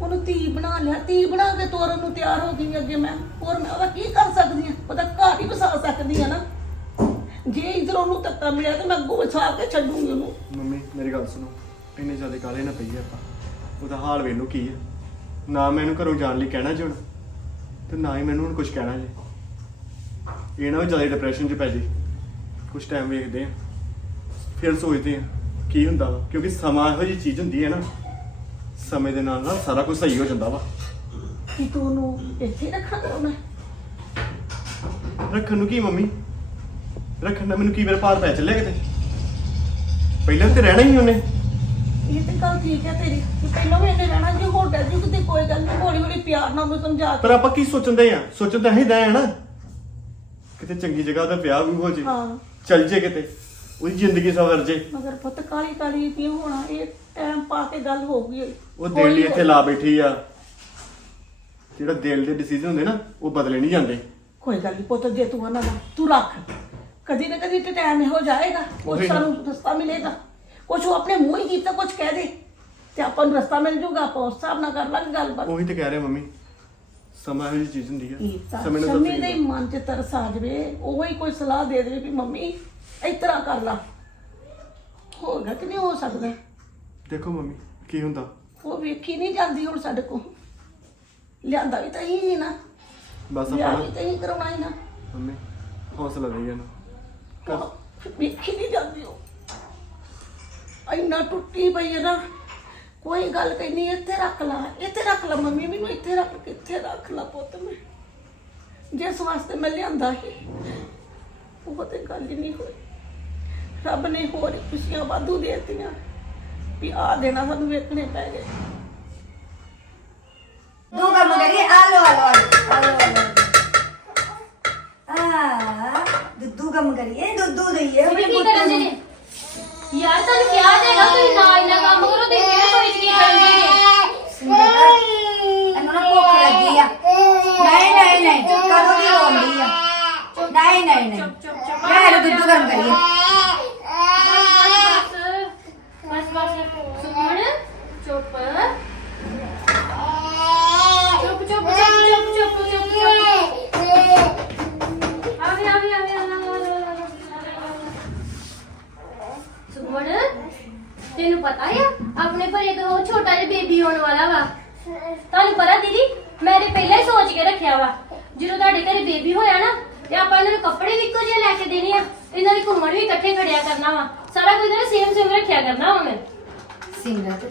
ਉਹਨੂੰ ਧੀ ਬਣਾ ਲਿਆ ਧੀ ਬਣਾ ਕੇ ਤੋਰਨ ਨੂੰ ਤਿਆਰ ਹੋ ਗਈ ਅੱਗੇ ਮੈਂ। ਹੋਰ ਮੈਂ ਉਹਦਾ ਕੀ ਕਰ ਸਕਦੀ ਆ ਉਹਦਾ ਘਰ ਹੀ ਵਸਾ ਸਕਦੀ ਆ ਨਾ। ਜੇ ਇਧਰ ਉਹਨੂੰ ਧੱਕਾ ਮਿਲਿਆ ਤੇ ਮੈਂ ਅੱਗੋਂ ਵਸਾ ਕੇ ਛੱਡੂੰਗੀ ਉਹਨੂੰ। ਮੰਮੀ ਮੇਰੀ ਗੱਲ ਸੁਣੋ। ਇੰਨੇ ਜ਼ਿਆਦਾ ਕਾਲੇ ਨਾ ਪਈਏ ਆਪਾਂ। ਉਹਦਾ ਹਾਲ ਵੇਖ ਲਓ ਕੀ ਹੈ ਨਾ ਮੈਂ ਇਹਨੂੰ ਘਰੋਂ ਜਾਣ ਲਈ ਕਹਿਣਾ ਜੀ ਹੁਣ ਤੇ ਨਾ ਹੀ ਮੈਨੂੰ ਹੁਣ ਕੁਝ ਕਹਿਣਾ ਜੀ। ਇਹ ਨਾ ਵੀ ਜ਼ਿਆਦਾ ਡਿਪਰੈਸ਼ਨ 'ਚ ਪੈ ਜੇ। ਕੁਝ ਟਾਈਮ ਵੇਖਦੇ ਆ। ਫਿਰ ਸੋਚਦੇ ਆ ਕੀ ਹੁੰਦਾ ਵਾ? ਕਿਉਂਕਿ ਸਮਾਂ ਇਹੋ ਜਿਹੀ ਚੀਜ਼ ਹੁੰਦੀ ਹੈ ਨਾ। ਸਮੇਂ ਦੇ ਨਾਲ ਨਾਲ ਸਾਰਾ ਕੁਝ ਸਹੀ ਹੋ ਜਾਂਦਾ ਵਾ। ਕਿ ਤੂੰ ਉਹਨੂੰ ਇੱਥੇ ਰੱਖਣਾ ਚਾਹੁੰਦਾ ਰੱਖਣ ਨੂੰ ਕੀ ਮੰਮੀ? ਰੱਖਣ ਦਾ ਮੈਨੂੰ ਕੀ ਮੇਰੇ ਭਾਰ ਪੈ ਚੱਲਿਆ ਕਿਤੇ? ਪਹਿਲਾਂ ਤੇ ਰਹਿਣਾ ਹੀ ਉਹਨੇ। ਇਹ ਤੇ ਗੱਲ ਠੀਕ ਹੈ ਤੇਰੀ। ਕਿ ਪਹਿਲਾਂ ਵੀ ਇਹਨੇ ਰਹਿਣਾ ਜੀ ਹੋਟਲ ਜੀ ਕਿਤੇ ਕੋਈ ਗੱਲ ਨਹੀਂ ਹੌਲੀ ਹੌਲੀ ਪਿਆਰ ਨਾਲ ਉਹਨੂੰ ਸਮਝਾ ਪਰ ਕੇ ਆਪਾਂ ਕੀ ਸੋਚਦੇ ਆ ਤਾਂ ਅਸੀਂ ਦਾ ਹੈ ਨਾ। ਕਿਤੇ ਚੰਗੀ ਜਗ੍ਹਾ ਦਾ ਵਿਆਹ ਵੀ ਹੋ ਜੇ। ਹਾਂ। ਚੱਲ ਜੇ ਕਿਤੇ। ਉਹਦੀ ਜ਼ਿੰਦਗੀ ਸਵਰ ਜੇ। ਮਗਰ ਪੁੱਤ ਕਾਲੀ ਕਾਲੀ ਕਿਉਂ ਹੋਣਾ? ਇਹ ਟਾਈਮ ਪਾ ਕੇ ਗੱਲ ਹੋ ਗਈ ਉਹ ਦਿਲ ਲਈ ਇੱਥੇ ਲਾ ਬੈਠੀ ਆ। ਜਿਹੜਾ ਦਿਲ ਦੇ ਡਿਸੀਜਨ ਹੁੰਦੇ ਨਾ ਉਹ ਬਦਲੇ ਨਹੀਂ ਜਾਂਦੇ। ਕੋਈ ਗੱਲ ਨਹੀਂ ਪੁੱਤ ਜੇ ਤੂੰ ਦਾ ਤੂੰ ਰੱਖ। ਕਦੀ ਨਾ ਕਦੀ ਤੇ ਟਾਈਮ ਇਹੋ ਜਾਏਗਾ। ਉਹੀ ਨਾ। ਸਾਨੂੰ ਰਸਤਾ ਮਿਲੇਗਾ। ਕੁਛ ਉਹ ਆਪਣੇ ਮੂੰਹ ਹੀ ਕੀਤਾ ਕੁਛ ਕਹਿ ਦੇ। ਤੇ ਆਪਾਂ ਨੂੰ ਰਸਤਾ ਮਿਲ ਜਾਊਗਾ ਆਪਾਂ ਉਸ ਹਿਸਾਬ ਨਾਲ ਕਰ ਲਾਂਗੇ ਗੱਲਬਾਤ। ਉਹੀ ਤੇ ਕਹਿ ਰਿਹਾ ਮੰਮੀ। ਸਮਾਂ ਇਹੋ ਜਿਹੀ ਚੀਜ਼ ਹੁੰਦੀ ਇਹ ਤਾਂ ਸਮੇਂ ਨਾਲ ਸ਼ਮੀ ਦੇ। ਮਨ 'ਚ ਤਰਸ ਆ ਜਾਵੇ ਉਹ ਹੀ ਕੋਈ ਸਲਾਹ ਦੇ ਦੇਵੇ ਵੀ ਮੰਮੀ ਇਸ ਤਰ੍ਹਾਂ ਕਰ ਲਾ। ਹੋਗਾ ਕਿ ਨਹੀਂ ਹੋ ਸਕਦਾ। ਦੇਖੋ ਮੰਮੀ ਕੀ ਹੁੰਦਾ? ਉਹ ਵੇਖੀ ਨਹੀਂ ਜਾਂਦੀ ਹੁਣ ਸਾਡੇ ਕੋਲ। ਲਿਆਂਦਾ ਵੀ ਤਾਂ ਹੀ ਨਾ। ਬਸ ਵਿਆਹ ਆਪਾਂ ਵੀ ਨਾ ਤਾਂ ਹੀ ਕਰਾਉਣਾ ਹੀ ਨਾ। ਮੰਮੀ ਹੌਸਲਾ ਦੇਈਏ ਨਾ। ਕਰ ਉਹ ਵੇਖੀ ਨਹੀਂ ਜਾਂਦੀ ਉਹ। ਇੰਨਾ ਟੁੱਟੀ ਪਈ ਹੈ ਨਾ ਕੋਈ ਗੱਲ ਕਹਿਨੀ ਇੱਥੇ ਰੱਖ ਲਾ ਇੱਥੇ ਰੱਖ ਲਾ ਮੰਮੀ ਮੈਨੂੰ ਇੱਥੇ ਰੱਖ ਕਿੱਥੇ ਰੱਖ ਲਾ ਪੁੱਤ ਮੈਂ ਜਿਸ ਵਾਸਤੇ ਮੈਂ ਲਿਆਂਦਾ ਸੀ ਉਹ ਤੇ ਗੱਲ ਹੀ ਨਹੀਂ ਹੋਈ ਰੱਬ ਨੇ ਹੋਰ ਹੀ ਖੁਸ਼ੀਆਂ ਵਾਧੂ ਦੇ ਦਿੱਤੀਆਂ ਵੀ ਆ ਦੇਣਾ ਸਾਨੂੰ ਵੇਖਣੇ ਪੈ ਗਏ दो काम करिए आलो आलो आलो आलो आलो आ दुद्धू कम करिए दुद्धू दइए ਤੁਸੀਂ ਕੀ ਕਰਨ ਦੇ ਨੇ ਯਾਰ ਤੁਹਾਨੂੰ ਕਿਹਾ ਜਾਏਗਾ ਤੁਸੀਂ ਨਾ ਇੰਨਾ ਕੰਮ ਕਰੋ ਤੇ ਫਿਰ ਕੋਈ ਕੀ ਕਰਨ ਦੇ ਨੇ ਇਹਨੂੰ ਨਾ ਭੁੱਖ ਲੱਗੀ ਆ। ਨਹੀਂ ਨਹੀਂ ਨਹੀਂ ਚੁੱਪ ਕਰੋ ਦੀ ਰੋਂਦੀ ਆ। ਨਹੀਂ ਨਹੀਂ ਨਹੀਂ। ਲੈ ਲੋ ਦੁੱਧੂ ਗਰਮ ਕਰੀਏ। ਬਸ ਬਸ ਸੁਣ ਚੁੱਪ ਚੁੱਪ। ਚੁੱਪ ਚੁੱਪ ਚੁੱਪ ਚੁੱਪ। ਤੈਨੂੰ ਪਤਾ ਆ ਆਪਣੇ ਘਰੇ ਤੋਂ ਉਹ ਛੋਟਾ ਜਿਹਾ ਬੇਬੀ ਆਉਣ ਵਾਲਾ ਵਾ। ਤੁਹਾਨੂੰ ਪਤਾ ਦੀਦੀ ਮੈਂ ਤੇ ਪਹਿਲਾਂ ਹੀ ਸੋਚ ਕੇ ਰੱਖਿਆ ਵਾ ਜਦੋਂ ਤੁਹਾਡੇ ਘਰੇ ਬੇਬੀ ਹੋਇਆ ਨਾ ਤੇ ਆਪਾਂ ਇਹਨਾਂ ਨੂੰ ਕੱਪੜੇ ਵੀ ਇੱਕੋ ਜਿਹੇ ਲੈ ਕੇ ਦੇਣੇ ਆ ਇਹਨਾਂ ਦੀ ਘੁੰਮਣ ਵੀ ਇਕੱਠੇ ਖੜਿਆ ਕਰਨਾ ਵਾ। ਸਾਰਾ ਕੁਝ ਇਹਨਾਂ ਸੇਮ ਸੇਮ ਰੱਖਿਆ ਕਰਨਾ ਵਾ ਮੈਂ। ਸਿਮਰਤ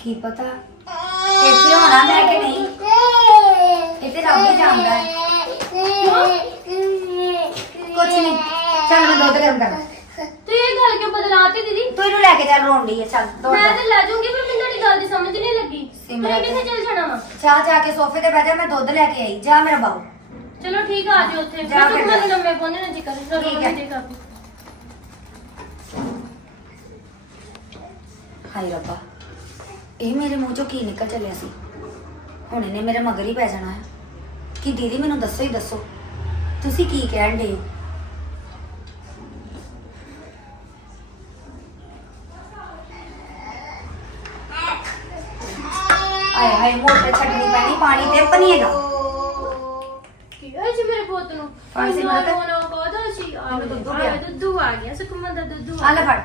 ਕੀ ਪਤਾ? ਇੱਥੇ ਹੋਣਾ ਮੈਂ ਕਿ ਨਹੀਂ? ਇਹ ਤੇ ਰੱਬ ਹੀ ਜਾਣਦਾ ਹੈ। ਕੁਛ ਨਹੀਂ ਚੱਲ ਮੈਂ ਦੁੱਧ ਗਰਮ ਕਰਾਂ। ਤੂੰ ਇਹ ਗੱਲ ਕਿਉਂ ਬਦਲਾਤੀ ਦੀਦੀ? ਤੂੰ ਇਹਨੂੰ ਲੈ ਕੇ ਚੱਲ ਰੋਂਦੀ ਹੈ ਚੱਲ ਮੈਂ ਤੇ ਲੈ ਜਾਊਂਗੀ ਪਰ ਮੈਨੂੰ ਤੁਹਾਡੀ ਗੱਲ ਦੀ ਸਮਝ ਨਹੀਂ ਲੱਗੀ। ਸਿਮਰਤ। ਤੁਸੀਂ ਕਿੱਥੇ ਚੱਲ ਜਾਣਾ ਵਾ? ਚਾਹ ਜਾ ਕੇ ਸੋਫੇ ਤੇ ਬਹਿ ਜਾ ਮੈਂ ਦੁੱਧ ਲੈ ਕੇ ਆਈ ਜਾ ਮੇਰਾ ਬਾਬੂ ਚਲੋ ਠੀਕ ਆ ਆ ਜਾਓ ਉੱਥੇ। ਜਾ ਮੈਂ ਫਿਰ। ਤੁਹਾਨੂੰ ਲੰਮੇ ਪਹੁੰਚਣਾ ਜੀ ਕਰ ਠੀਕ ਹੈ। ਠੀਕ ਆ ਹਾਏ ਰੱਬਾ ਇਹ ਮੇਰੇ ਮੂੰਹ ਚੋਂ ਕੀ ਨਿਕਲ ਚੱਲਿਆ ਸੀ? ਹੁਣ ਇਹਨੇ ਮੇਰੇ ਮਗਰ ਹੀ ਪੈ ਜਾਣਾ ਹੈ। ਕਿ ਦੀਦੀ ਮੈਨੂੰ ਦੱਸੋ ਹੀ ਦੱਸੋ। ਤੁਸੀਂ ਕੀ ਕਹਿਣ ਦੇ ਆਏ ਹਾਏ ਮੋਟਰ ਛੱਡਣੀ ਪੈਣੀ ਪਾਣੀ ਤੇ ਨਹੀਂ ਹੈਗਾ ਕੀ ਹੋਇਆ ਜੀ ਮੇਰੇ ਪੁੱਤ ਨੂੰ? ਕੋਦਾ ਸੀ ਆ ਇਹਨੂੰ ਦੁੱਧੂ ਆ। ਦੁੱਧੂ ਆ ਗਿਆ ਸੁਖਮਨ ਦਾ ਦੁੱਧੂ ਆ ਲੈ ਫੜ।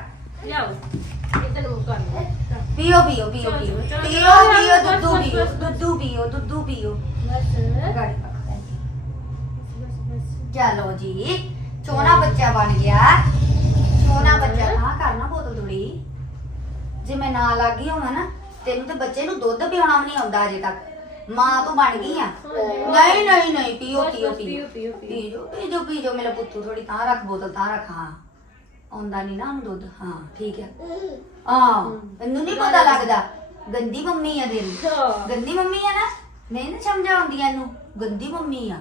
ਲਿਆਓ। ਇਹ ਤੈਨੂੰ ਕਰ ਪੀਓ ਪੀਓ ਪੀਓ ਪੀਓ। ਪੀਓ ਪੀਓ ਦੁੱਧੂ ਪੀਓ ਦੁੱਧੂ ਪੀਓ ਦੁੱਧੂ ਪੀਓ। ਬਸ ਗਾੜੀ ਪਾ ਚਲੋ ਜੀ। ਚੋਣਾ ਬੱਚਾ ਬਣ ਗਿਆ। ਚੋਣਾ ਬੱਚਾ ਨਾ ਕਰਨਾ ਬੋਤਲ ਥੋੜੀ ਜੇ ਮੈਂ ਨਾ ਲੱਗੀ ਹੋਵਾਂ ਨਾ ਤੈਨੂੰ ਤੇ ਬੱਚੇ ਨੂੰ ਦੁੱਧ ਪਿਆਉਣਾ ਵੀ ਨਹੀਂ ਆਉਂਦਾ ਅਜੇ ਤੱਕ। ਮਾਂ ਤੂੰ ਬਣ ਗਈ ਆ। ਨਹੀਂ ਨਹੀਂ ਨਹੀਂ ਪੀਓ ਬਸ, ਪੀਓ ਬਸ, ਪੀਓ। ਪੀਓ, ਪੀਓ, ਪੀਓ। ਪੀਓ ਪੀਓ ਮੇਰਾ ਪੁੱਤੂ ਥੋੜੀ ਤਾਂ ਰੱਖ ਬੋਤਲ ਤਾਂ ਰੱਖ ਹਾਂ। ਆਉਂਦਾ ਨਹੀਂ ਨਾ ਉਹਨੂੰ ਦੁੱਧ ਹਾਂ ਠੀਕ ਹੈ ਹਾਂ ਮੈਨੂੰ ਨਹੀਂ ਪਤਾ ਲੱਗਦਾ। ਗੰਦੀ ਮੰਮੀ ਆ ਤੇਰੀ। ਹਾਂ। ਗੰਦੀ ਮੰਮੀ ਆ ਨਾ ਨਹੀਂ ਨਾ ਸਮਝ ਆਉਂਦੀ ਇਹਨੂੰ। ਗੰਦੀ ਮੰਮੀ ਆ।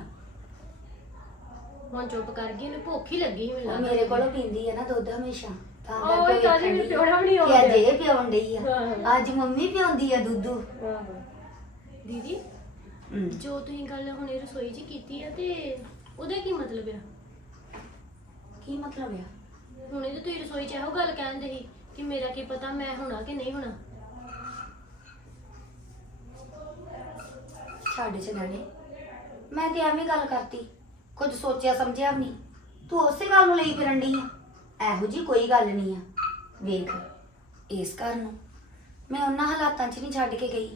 ਹੁਣ ਚੁੱਪ ਕਰ ਗਈ ਉਹਨੂੰ ਭੁੱਖ ਹੀ ਲੱਗੀ ਮੈਨੂੰ ਉਹ ਲੱਗਦਾ। ਮੇਰੇ ਕੋਲੋਂ ਪੀਂਦੀ ਹੈ ਨਾ ਦੁੱਧ ਹਮੇਸ਼ਾ। ਤਾਂ ਉਹ ਕਰਕੇ ਤਾਂ ਜੀ ਵੇਖਣ ਡਈ ਪਿਉਣਾ ਵੀ ਨਹੀਂ ਕਿ ਅੱਜ ਆਉਂਦਾ। ਇਹ ਪਿਉਣ ਡਈ ਆ। ਹਾਂ। ਅੱਜ ਮੰਮੀ ਪਿਉਂਦੀ ਆ ਦੁੱਧੂ। ਆਹੋ। ਦੀਦੀ ਹਮ, ਜੋ ਤੁਸੀਂ ਗੱਲ ਹੁਣੇ ਰਸੋਈ 'ਚ ਕੀਤੀ ਆ ਤੇ ਉਹਦਾ ਕੀ ਮਤਲਬ ਆ? ਕੀ ਮਤਲਬ ਆ? ਹੁਣੇ ਤੇ ਤੁਸੀਂ ਰਸੋਈ 'ਚ ਇਹੋ ਗੱਲ ਕਹਿੰਦੇ ਸੀ ਕਿ ਮੇਰਾ ਕੀ ਪਤਾ ਮੈਂ ਹੋਣਾ ਕਿ ਨਹੀਂ ਹੋਣਾ? ਛੱਡ ਛੱਡਣੇ ਮੈਂ ਤੇ ਐਵੇਂ ਗੱਲ ਕਰਤੀ। ਕੁਝ ਸੋਚਿਆ ਸਮਝਿਆ ਵੀ ਨਹੀਂ। ਤੂੰ ਉਸੇ ਗੱਲ ਨੂੰ ਲਈ ਫਿਰਨ ਡਈ ਆ। ਇਹੋ ਜੀ ਕੋਈ ਗੱਲ ਨਹੀਂ ਆ। ਵੇਖ, ਇਸ ਘਰ ਨੂੰ ਮੈਂ ਉਹਨਾਂ ਹਾਲਾਤਾਂ 'ਚ ਨਹੀਂ ਛੱਡ ਕੇ ਗਈ।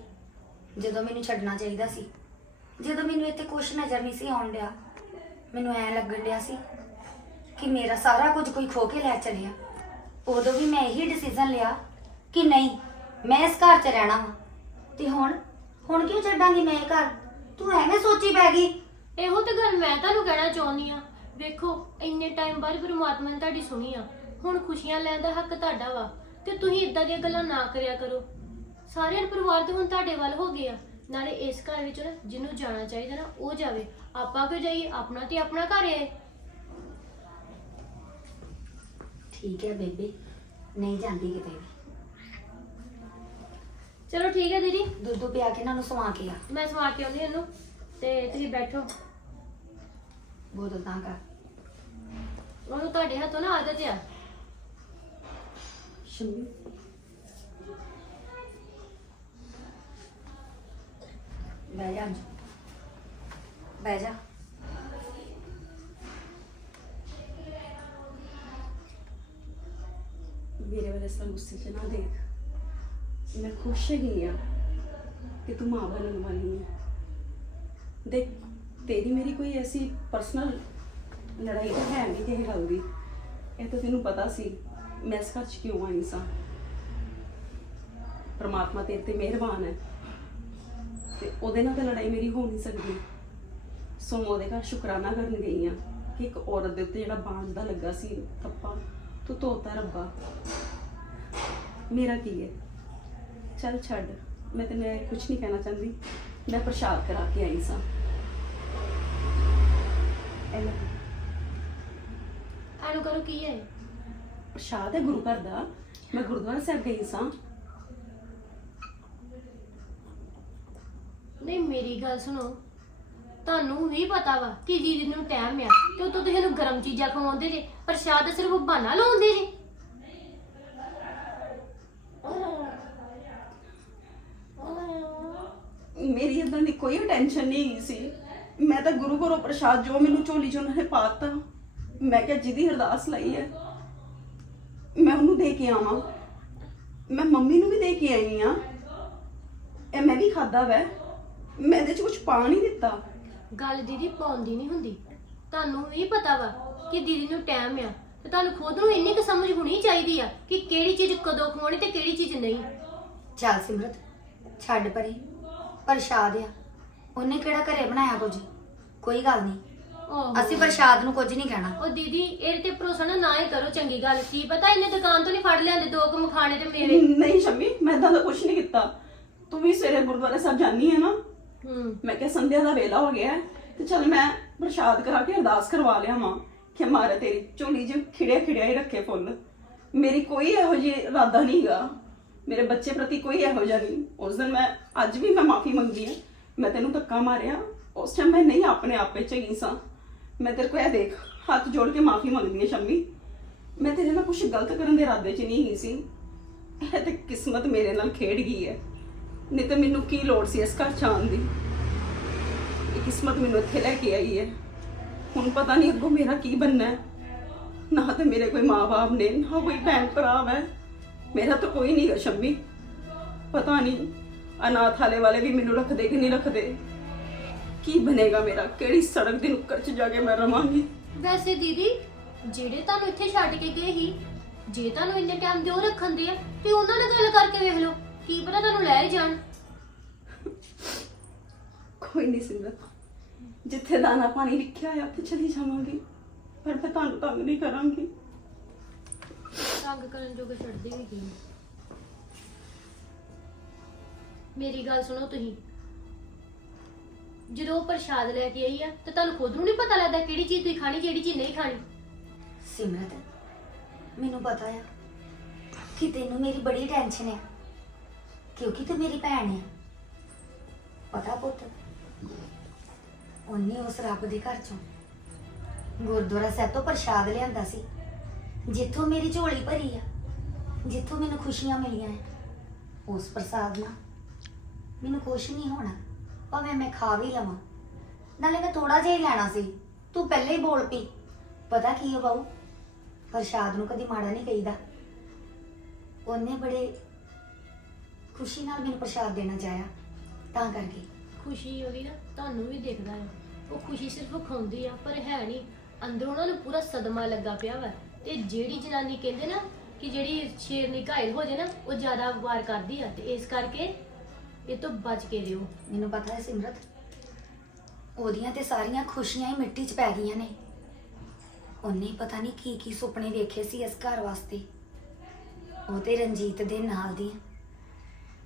ਜਦੋਂ ਮੈਨੂੰ ਛੱਡਣਾ ਚਾਹੀਦਾ ਸੀ, ਜਦੋਂ ਮੈਨੂੰ ਇੱਥੇ ਕੁਛ ਨਜ਼ਰ ਨਹੀਂ ਸੀ ਆਉਣ ਡਿਆ, ਮੈਨੂੰ ਐ ਲੱਗਣ ਡਿਆ ਸੀ ਕਿ ਮੇਰਾ ਸਾਰਾ ਕੁਝ ਕੋਈ ਖੋ ਕੇ ਲੈ ਚਲਿਆ। ਉਦੋਂ ਵੀ ਮੈਂ ਇਹੀ ਡਿਸੀਜਨ ਲਿਆ ਕਿ ਨਹੀਂ, ਮੈਂ ਇਸ ਘਰ 'ਚ ਰਹਿਣਾ ਵਾ। ਤੇ ਹੁਣ ਹੁਣ ਕਿਉਂ ਛੱਡਾਂਗੀ ਮੈਂ ਇਹ ਘਰ? ਤੂੰ ਐਵੇਂ ਸੋਚੀ ਪੈ ਗਈ। ਇਹੋ ਤੇ ਗੱਲ ਮੈਂ ਤੁਹਾਨੂੰ ਕਹਿਣਾ ਚਾਹੁੰਦੀ ਆ ਵੇਖੋ ਇੰਨੇ ਟਾਈਮ ਬਾਅਦ ਪਰਮਾਤਮਾ ਨੇ ਤੁਹਾਡੀ ਸੁਣੀ ਆ। ਹੁਣ ਖੁਸ਼ੀਆਂ ਲੈਣ ਦਾ ਹੱਕ ਤੁਹਾਡਾ ਵਾ ਤੇ ਤੁਸੀਂ ਇਦਾਂ ਦੀਆਂ ਗੱਲਾਂ ਨਾ ਕਰਿਆ ਕਰੋ। ਸਾਰੇ ਪਰਿਵਾਰ ਤੇ ਹੁਣ ਤੁਹਾਡੇ ਵੱਲ ਹੋ ਗਏ ਆ। ਨਾਲੇ ਇਸ ਘਰ ਵਿੱਚ ਨਾ ਜਿਹਨੂੰ ਜਾਣਾ ਚਾਹੀਦਾ ਨਾ ਉਹ ਜਾਵੇ। ਆਪਾਂ ਕਿਉਂ ਜਾਈਏ? ਆਪਣਾ ਤੇ ਆਪਣਾ ਘਰ ਹੈ ਠੀਕ ਹੈ ਬੇਬੇ ਨਹੀਂ ਜਾਂਦੀ ਕਿਤੇ ਵੀ। ਚਲੋ ਠੀਕ ਹੈ ਦੀਦੀ। ਦੁੱਧ ਪਿਆ ਕੇ ਇਹਨਾਂ ਨੂੰ ਸਵਾ ਕੇ ਆ। ਮੈਂ ਸਮਾਰ ਕੇ ਆਉਂਦੀ ਇਹਨੂੰ ਤੇ ਤੁਸੀਂ ਬੈਠੋ। ਬੋਤਲ ਤਾਂ ਕਰ। ਉਹਨੂੰ ਤੁਹਾਡੇ ਹੱਥੋਂ ਨਾ ਆਦਤ ਆ। ਸ਼ੰਮੀ ਬਹਿ ਜਾ ਬਹਿ ਜਾ। ਮੇਰੇ ਵੱਲ ਇਸ ਤਰ੍ਹਾਂ ਗੁੱਸੇ 'ਚ ਨਾ ਦੇਖ। ਮੈਂ ਖੁਸ਼ ਹੈਗੀ ਆ ਕਿ ਤੂੰ ਮਾਂ ਬਣਨ ਵਾਲੀ ਹੈ ਦੇਖ, ਤੇਰੀ ਮੇਰੀ ਕੋਈ ਐਸੀ ਪਰਸਨਲ ਲੜਾਈ ਤਾਂ ਹੈ ਨਹੀਂ ਕਿਸੇ ਗੱਲ ਦੀ। ਇਹ ਤਾਂ ਤੈਨੂੰ ਪਤਾ ਸੀ ਮੈਂ ਇਸ ਘਰ 'ਚ ਕਿਉਂ ਆਈ ਸਾਂ? ਪਰਮਾਤਮਾ ਤੇਰੇ ਤੇ ਮਿਹਰਬਾਨ ਹੈ। ਤੇ ਉਹਦੇ ਨਾਲ ਤਾਂ ਲੜਾਈ ਮੇਰੀ ਹੋ ਨਹੀਂ ਸਕਦੀ। ਸੋ ਮੈਂ ਉਹਦੇ ਘਰ ਸ਼ੁਕਰਾਨਾ ਕਰਨ ਗਈ ਆ ਕਿ ਇੱਕ ਔਰਤ ਦੇ ਉੱਤੇ ਜਿਹੜਾ ਬਾਂਝ ਦਾ ਲੱਗਾ ਸੀ ਕੱਪਾ ਤੂੰ ਧੋਤਾ ਰੱਬਾ। ਮੇਰਾ ਕੀ ਹੈ? ਚੱਲ ਛੱਡ ਮੈਂ ਤੇ ਮੈਂ ਕੁਝ ਨਹੀਂ ਕਹਿਣਾ ਚਾਹੁੰਦੀ। ਮੈਂ ਪ੍ਰਸ਼ਾਦ ਕਰਾ ਕੇ ਆਈ ਸਾਂ। ਇਹ ਲੈ, ਐਨੂੰ ਕਰੋ ਕੀ ਹੈ? ਪ੍ਰਸ਼ਾਦ ਹੈ ਗੁਰੂ ਘਰ ਦਾ ਮੈਂ ਗੁਰਦੁਆਰਾ ਸਾਹਿਬ ਗਈ ਸਾਂ। ਨਹੀਂ ਮੇਰੀ ਗੱਲ ਸੁਣੋ। ਤੁਹਾਨੂੰ ਵੀ ਪਤਾ ਵਾ ਕਿ ਦੀਦੀ ਨੂੰ ਟਾਈਮ ਆ ਤੇ ਉਤੋਂ ਤੁਸੀਂ ਇਹਨੂੰ ਗਰਮ ਚੀਜ਼ਾਂ ਖਵਾਉਂਦੇ ਜੇ ਪ੍ਰਸ਼ਾਦ ਸਿਰਫ ਬਹਾਨਾ ਲਾਉਂਦੇ ਜੇ। ਮੇਰੀ ਇਦਾਂ ਦੀ ਕੋਈ ਟੈਨਸ਼ਨ ਨਹੀਂ ਸੀ। ਮੈਂ ਤਾਂ ਗੁਰੂ ਘਰੋਂ ਪ੍ਰਸ਼ਾਦ ਜੋ ਮੈਨੂੰ ਝੋਲੀ 'ਚ ਉਹਨਾਂ ਨੇ ਪਾਤਾ। ਮੈਂ ਕਿਹਾ ਜਿਹਦੀ ਅਰਦਾਸ ਲਈ ਹੈ ਮੈਂ ਉਹਨੂੰ ਦੇ ਕੇ ਆਵਾਂ। ਮੈਂ ਮੰਮੀ ਨੂੰ ਵੀ ਦੇ ਕੇ ਆਈ ਆ ਇਹ ਮੈਂ ਵੀ ਖਾਦਾ ਵੈ। ਮੈਂ ਇਹਦੇ 'ਚ ਕੁਝ ਪਾ ਨਹੀਂ ਦਿੱਤਾ। ਗੱਲ ਦੀਦੀ ਪਾਉਂਦੀ ਨਹੀਂ ਹੁੰਦੀ। ਤੁਹਾਨੂੰ ਵੀ ਪਤਾ ਵਾ ਕਿ ਦੀਦੀ ਨੂੰ ਟਾਈਮ ਆ ਤੇ ਤੁਹਾਨੂੰ ਖੁਦ ਨੂੰ ਇੰਨੀ ਕੁ ਸਮਝ ਹੋਣੀ ਚਾਹੀਦੀ ਆ ਕਿ ਕਿਹੜੀ ਚੀਜ਼ ਕਦੋਂ ਖਵਾਉਣੀ ਤੇ ਕਿਹੜੀ ਚੀਜ਼ ਨਹੀਂ। ਚੱਲ ਸਿਮਰਤ ਛੱਡ ਪਰੇ। ਪ੍ਰਸ਼ਾਦ ਆ। ਉਹਨੇ ਕਿਹੜਾ ਘਰੇ ਬਣਾਇਆ ਕੁਝ? ਕੋਈ ਗੱਲ ਨਹੀਂ। ਅਸੀਂ ਪ੍ਰਸ਼ਾਦ ਨੂੰ ਕੁਝ ਨਹੀਂ ਕਹਿਣਾ। ਉਹ ਦੀਦੀ ਇਹਦੇ ਤੇ ਭਰੋਸਾ ਨਾ ਨਾ ਹੀ ਕਰੋ ਚੰਗੀ ਗੱਲ। ਕੀ ਪਤਾ ਇਹਨੇ ਦੁਕਾਨ ਤੋਂ ਨਹੀਂ ਫੜ ਲਿਆਂਦੇ ਦੋ ਕੁ ਮਖਾਣੇ ਤੇ ਮੇਵੇ ਨਹੀਂ ਸ਼ਮੀ ਮੈਂ ਇਦਾਂ ਦਾ ਕੁਝ ਨਹੀਂ ਕੀਤਾ। ਤੂੰ ਵੀ ਸਵੇਰੇ ਗੁਰਦੁਆਰਾ ਸਾਹਿਬ ਜਾਨੀ ਹੈ ਨਾ। ਹੂੰ। ਮੈਂ ਕਿਹਾ ਸੰਧਿਆ ਦਾ ਵੇਲਾ ਹੋ ਗਿਆ ਹੈ, ਤੇ ਚਲ ਮੈਂ ਪ੍ਰਸ਼ਾਦ ਕਰਾ ਕੇ ਅਰਦਾਸ ਕਰਵਾ ਲਿਆ ਮਾਂ ਕਿ ਮਾਰੇ ਤੇਰੀ ਝੋਲੀ 'ਚ ਖਿੜਿਆ ਖਿੜਿਆ ਹੀ ਰੱਖੇ ਫੁੱਲ। ਮੇਰੀ ਕੋਈ ਇਹੋ ਜਿਹੀ ਇਰਾਦਾ ਨਹੀਂਗਾ ਮੇਰੇ ਬੱਚੇ ਪ੍ਰਤੀ ਕੋਈ ਇਹੋ ਜਿਹਾ ਨਹੀਂ। ਉਸ ਦਿਨ ਮੈਂ ਅੱਜ ਵੀ ਮੈਂ ਮਾਫੀ ਮੰਗੀ ਹੈ। ਮੈਂ ਤੈਨੂੰ ਧੱਕਾ ਮਾਰਿਆ। ਉਸ ਟਾਈਮ ਮੈਂ ਨਹੀਂ ਆਪਣੇ ਆਪੇ ਚ ਗਈ ਸਾਂ ਮੈਂ ਤੇਰੇ ਕੋਲ ਇਹ ਦੇਖ, ਹੱਥ ਜੋੜ ਕੇ ਮਾਫੀ ਮੰਗਦੀ ਹਾਂ ਸ਼ੰਮੀ। ਮੈਂ ਤੇਰੇ ਨਾਲ ਕੁਝ ਗਲਤ ਕਰਨ ਦੇ ਇਰਾਦੇ 'ਚ ਨਹੀਂ ਹੀ ਸੀ। ਇਹ ਤੇ ਕਿਸਮਤ ਮੇਰੇ ਨਾਲ ਖੇਡ ਗਈ ਹੈ। ਨਹੀਂ ਤਾਂ ਮੈਨੂੰ ਕੀ ਲੋੜ ਸੀ ਇਸ ਘਰ ਚ ਆਉਣ ਦੀ? ਇਹ ਕਿਸਮਤ ਮੈਨੂੰ ਇੱਥੇ ਲੈ ਕੇ ਆਈ ਹੈ। ਹੁਣ ਪਤਾ ਨਹੀਂ ਅੱਗੋਂ ਮੇਰਾ ਕੀ ਬਣਨਾ ਹੈ। ਨਾ ਤਾਂ ਮੇਰੇ ਕੋਈ ਮਾਪੇ ਨੇ, ਨਾ ਕੋਈ ਭੈਣ ਭਰਾ ਹੈ। ਮੇਰਾ ਤਾਂ ਕੋਈ ਨਹੀਂ ਹੈ ਸ਼ੰਮੀ। ਪਤਾ ਨਹੀਂ ਅਨਾਥ ਹਾਲੇ ਵਾਲੇ ਵੀ ਮੈਨੂੰ ਰੱਖਦੇ ਕਿ ਨਹੀਂ ਰੱਖਦੇ। ਕੀ ਬਣੇਗਾ ਮੇਰਾ? ਕਿਹੜੀ ਸੜਕ ਦੀ ਨੁੱਕਰ 'ਚ ਜਾ ਕੇ ਮੈਂ ਰਵਾਂਗੀ? ਵੈਸੇ ਦੀਦੀ ਜਿਹੜੇ ਤੁਹਾਨੂੰ ਇੱਥੇ ਛੱਡ ਕੇ ਗਏ ਸੀ ਜੇ ਤੁਹਾਨੂੰ ਇੰਨੇ ਟਾਈਮ ਦੇ ਉਹ ਰੱਖਣ ਦੇ ਆ ਤੇ ਉਹਨਾਂ ਨਾਲ ਗੱਲ ਕਰਕੇ ਵੇਖ ਲਓ ਕੀ ਪਤਾ ਤੁਹਾਨੂੰ ਲੈ ਹੀ ਜਾਣ। ਕੋਈ ਨਹੀਂ ਸਿਮਰਤ ਜਿੱਥੇ ਦਾਣਾ ਪਾਣੀ ਲਿਖਿਆ ਹੈ ਉੱਥੇ ਚਲੀ ਜਾਵਾਂਗੀ। ਪਰ ਮੈਂ ਤੁਹਾਨੂੰ ਤੰਗ ਨਹੀਂ ਕਰਾਂਗੀ। ਤੰਗ ਕਰਨ ਜੋਗੇ ਛੱਡਦੇ ਵੀ ਗਏ ਮੇਰੀ ਗੱਲ ਸੁਣੋ ਤੁਸੀਂ। ਜਦੋਂ ਉਹ ਪ੍ਰਸ਼ਾਦ ਲੈ ਕੇ ਆਈ ਆ, ਤੇ ਤੁਹਾਨੂੰ ਖੁਦ ਨੂੰ ਨਹੀਂ ਪਤਾ ਲੱਗਦਾ ਕਿਹੜੀ ਚੀਜ਼ ਤੁਸੀਂ ਖਾਣੀ, ਕਿਹੜੀ ਚੀਜ਼ ਨਹੀਂ ਖਾਣੀ? ਸਿਮਰਤ, ਮੈਨੂੰ ਪਤਾ ਆ ਕਿ ਤੈਨੂੰ ਮੇਰੀ ਬੜੀ ਟੈਨਸ਼ਨ ਹੈ ਕਿਉਂਕਿ ਤੂੰ ਮੇਰੀ ਭੈਣ ਹੈ ਪਤਾ ਪੁੱਤ, ਉਹਨੇ ਉਸ ਰੱਬ ਦੇ ਘਰ ਚੋਂ ਗੁਰਦੁਆਰਾ ਸਾਹਿਬ ਤੋਂ ਪ੍ਰਸ਼ਾਦ ਲਿਆਂਦਾ ਸੀ, ਜਿੱਥੋਂ ਮੇਰੀ ਝੋਲੀ ਭਰੀ ਆ, ਜਿੱਥੋਂ ਮੈਨੂੰ ਖੁਸ਼ੀਆਂ ਮਿਲੀਆਂ ਹੈ ਉਸ ਪ੍ਰਸਾਦ ਨਾਲ ਮੈਨੂੰ ਕੁਛ ਨਹੀਂ ਹੋਣਾ। ਭਾਵੇਂ ਮੈਂ ਖਾ ਵੀ ਲਵਾਂ। ਨਾਲੇ ਮੈਂ ਥੋੜਾ ਜਿਹਾ ਹੀ ਲੈਣਾ ਸੀ। ਤੂੰ ਪਹਿਲੇ ਹੀ ਬੋਲ ਪਈ ਪਤਾ ਕੀ ਹੈ ਬਾਊ? ਪ੍ਰਸ਼ਾਦ ਨੂੰ ਕਦੀ ਮਾੜਾ ਨਹੀਂ ਕਹੀਦਾ। ਉਹਨੇ ਬੜੇ ਖੁਸ਼ੀ ਨਾਲ ਮੈਨੂੰ ਪ੍ਰਸ਼ਾਦ ਦੇਣਾ ਚਾਹਿਆ। ਤਾਂ ਕਰਕੇ। ਖੁਸ਼ੀ ਉਹਦੀ ਨਾ ਤੁਹਾਨੂੰ ਵੀ ਦਿਖਦਾ ਹੈ ਉਹ ਖੁਸ਼ੀ ਸਿਰਫ ਖਾਉਂਦੀ ਆ, ਪਰ ਹੈ ਨਹੀਂ। ਅੰਦਰੋਂ ਉਹਨਾਂ ਨੂੰ ਪੂਰਾ ਸਦਮਾ ਲੱਗਾ ਪਿਆ ਵਾ। ਤੇ ਜਿਹੜੀ ਜਨਾਨੀ ਕਹਿੰਦੇ ਨਾ ਕਿ ਜਿਹੜੀ ਸ਼ੇਰਨੀ ਘਾਇਲ ਹੋ ਜੇ ਨਾ, ਉਹ ਜ਼ਿਆਦਾ ਵਾਰ ਕਰਦੀ ਆ। ਤੇ ਇਸ ਕਰਕੇ ਇਹ ਤੋਂ ਬਚ ਕੇ ਰਹੋ ਮੈਨੂੰ ਪਤਾ ਹੈ ਸਿਮਰਤ, ਉਹਦੀਆਂ ਤੇ ਸਾਰੀਆਂ ਖੁਸ਼ੀਆਂ ਹੀ ਮਿੱਟੀ 'ਚ ਪੈ ਗਈਆਂ ਨੇ। ਉਹਨੇ ਪਤਾ ਨਹੀਂ ਕੀ ਕੀ ਸੁਪਨੇ ਵੇਖੇ ਸੀ ਇਸ ਘਰ ਵਾਸਤੇ। ਉਹ ਤੇ ਰਣਜੀਤ ਦੇ ਨਾਲ ਦੀ,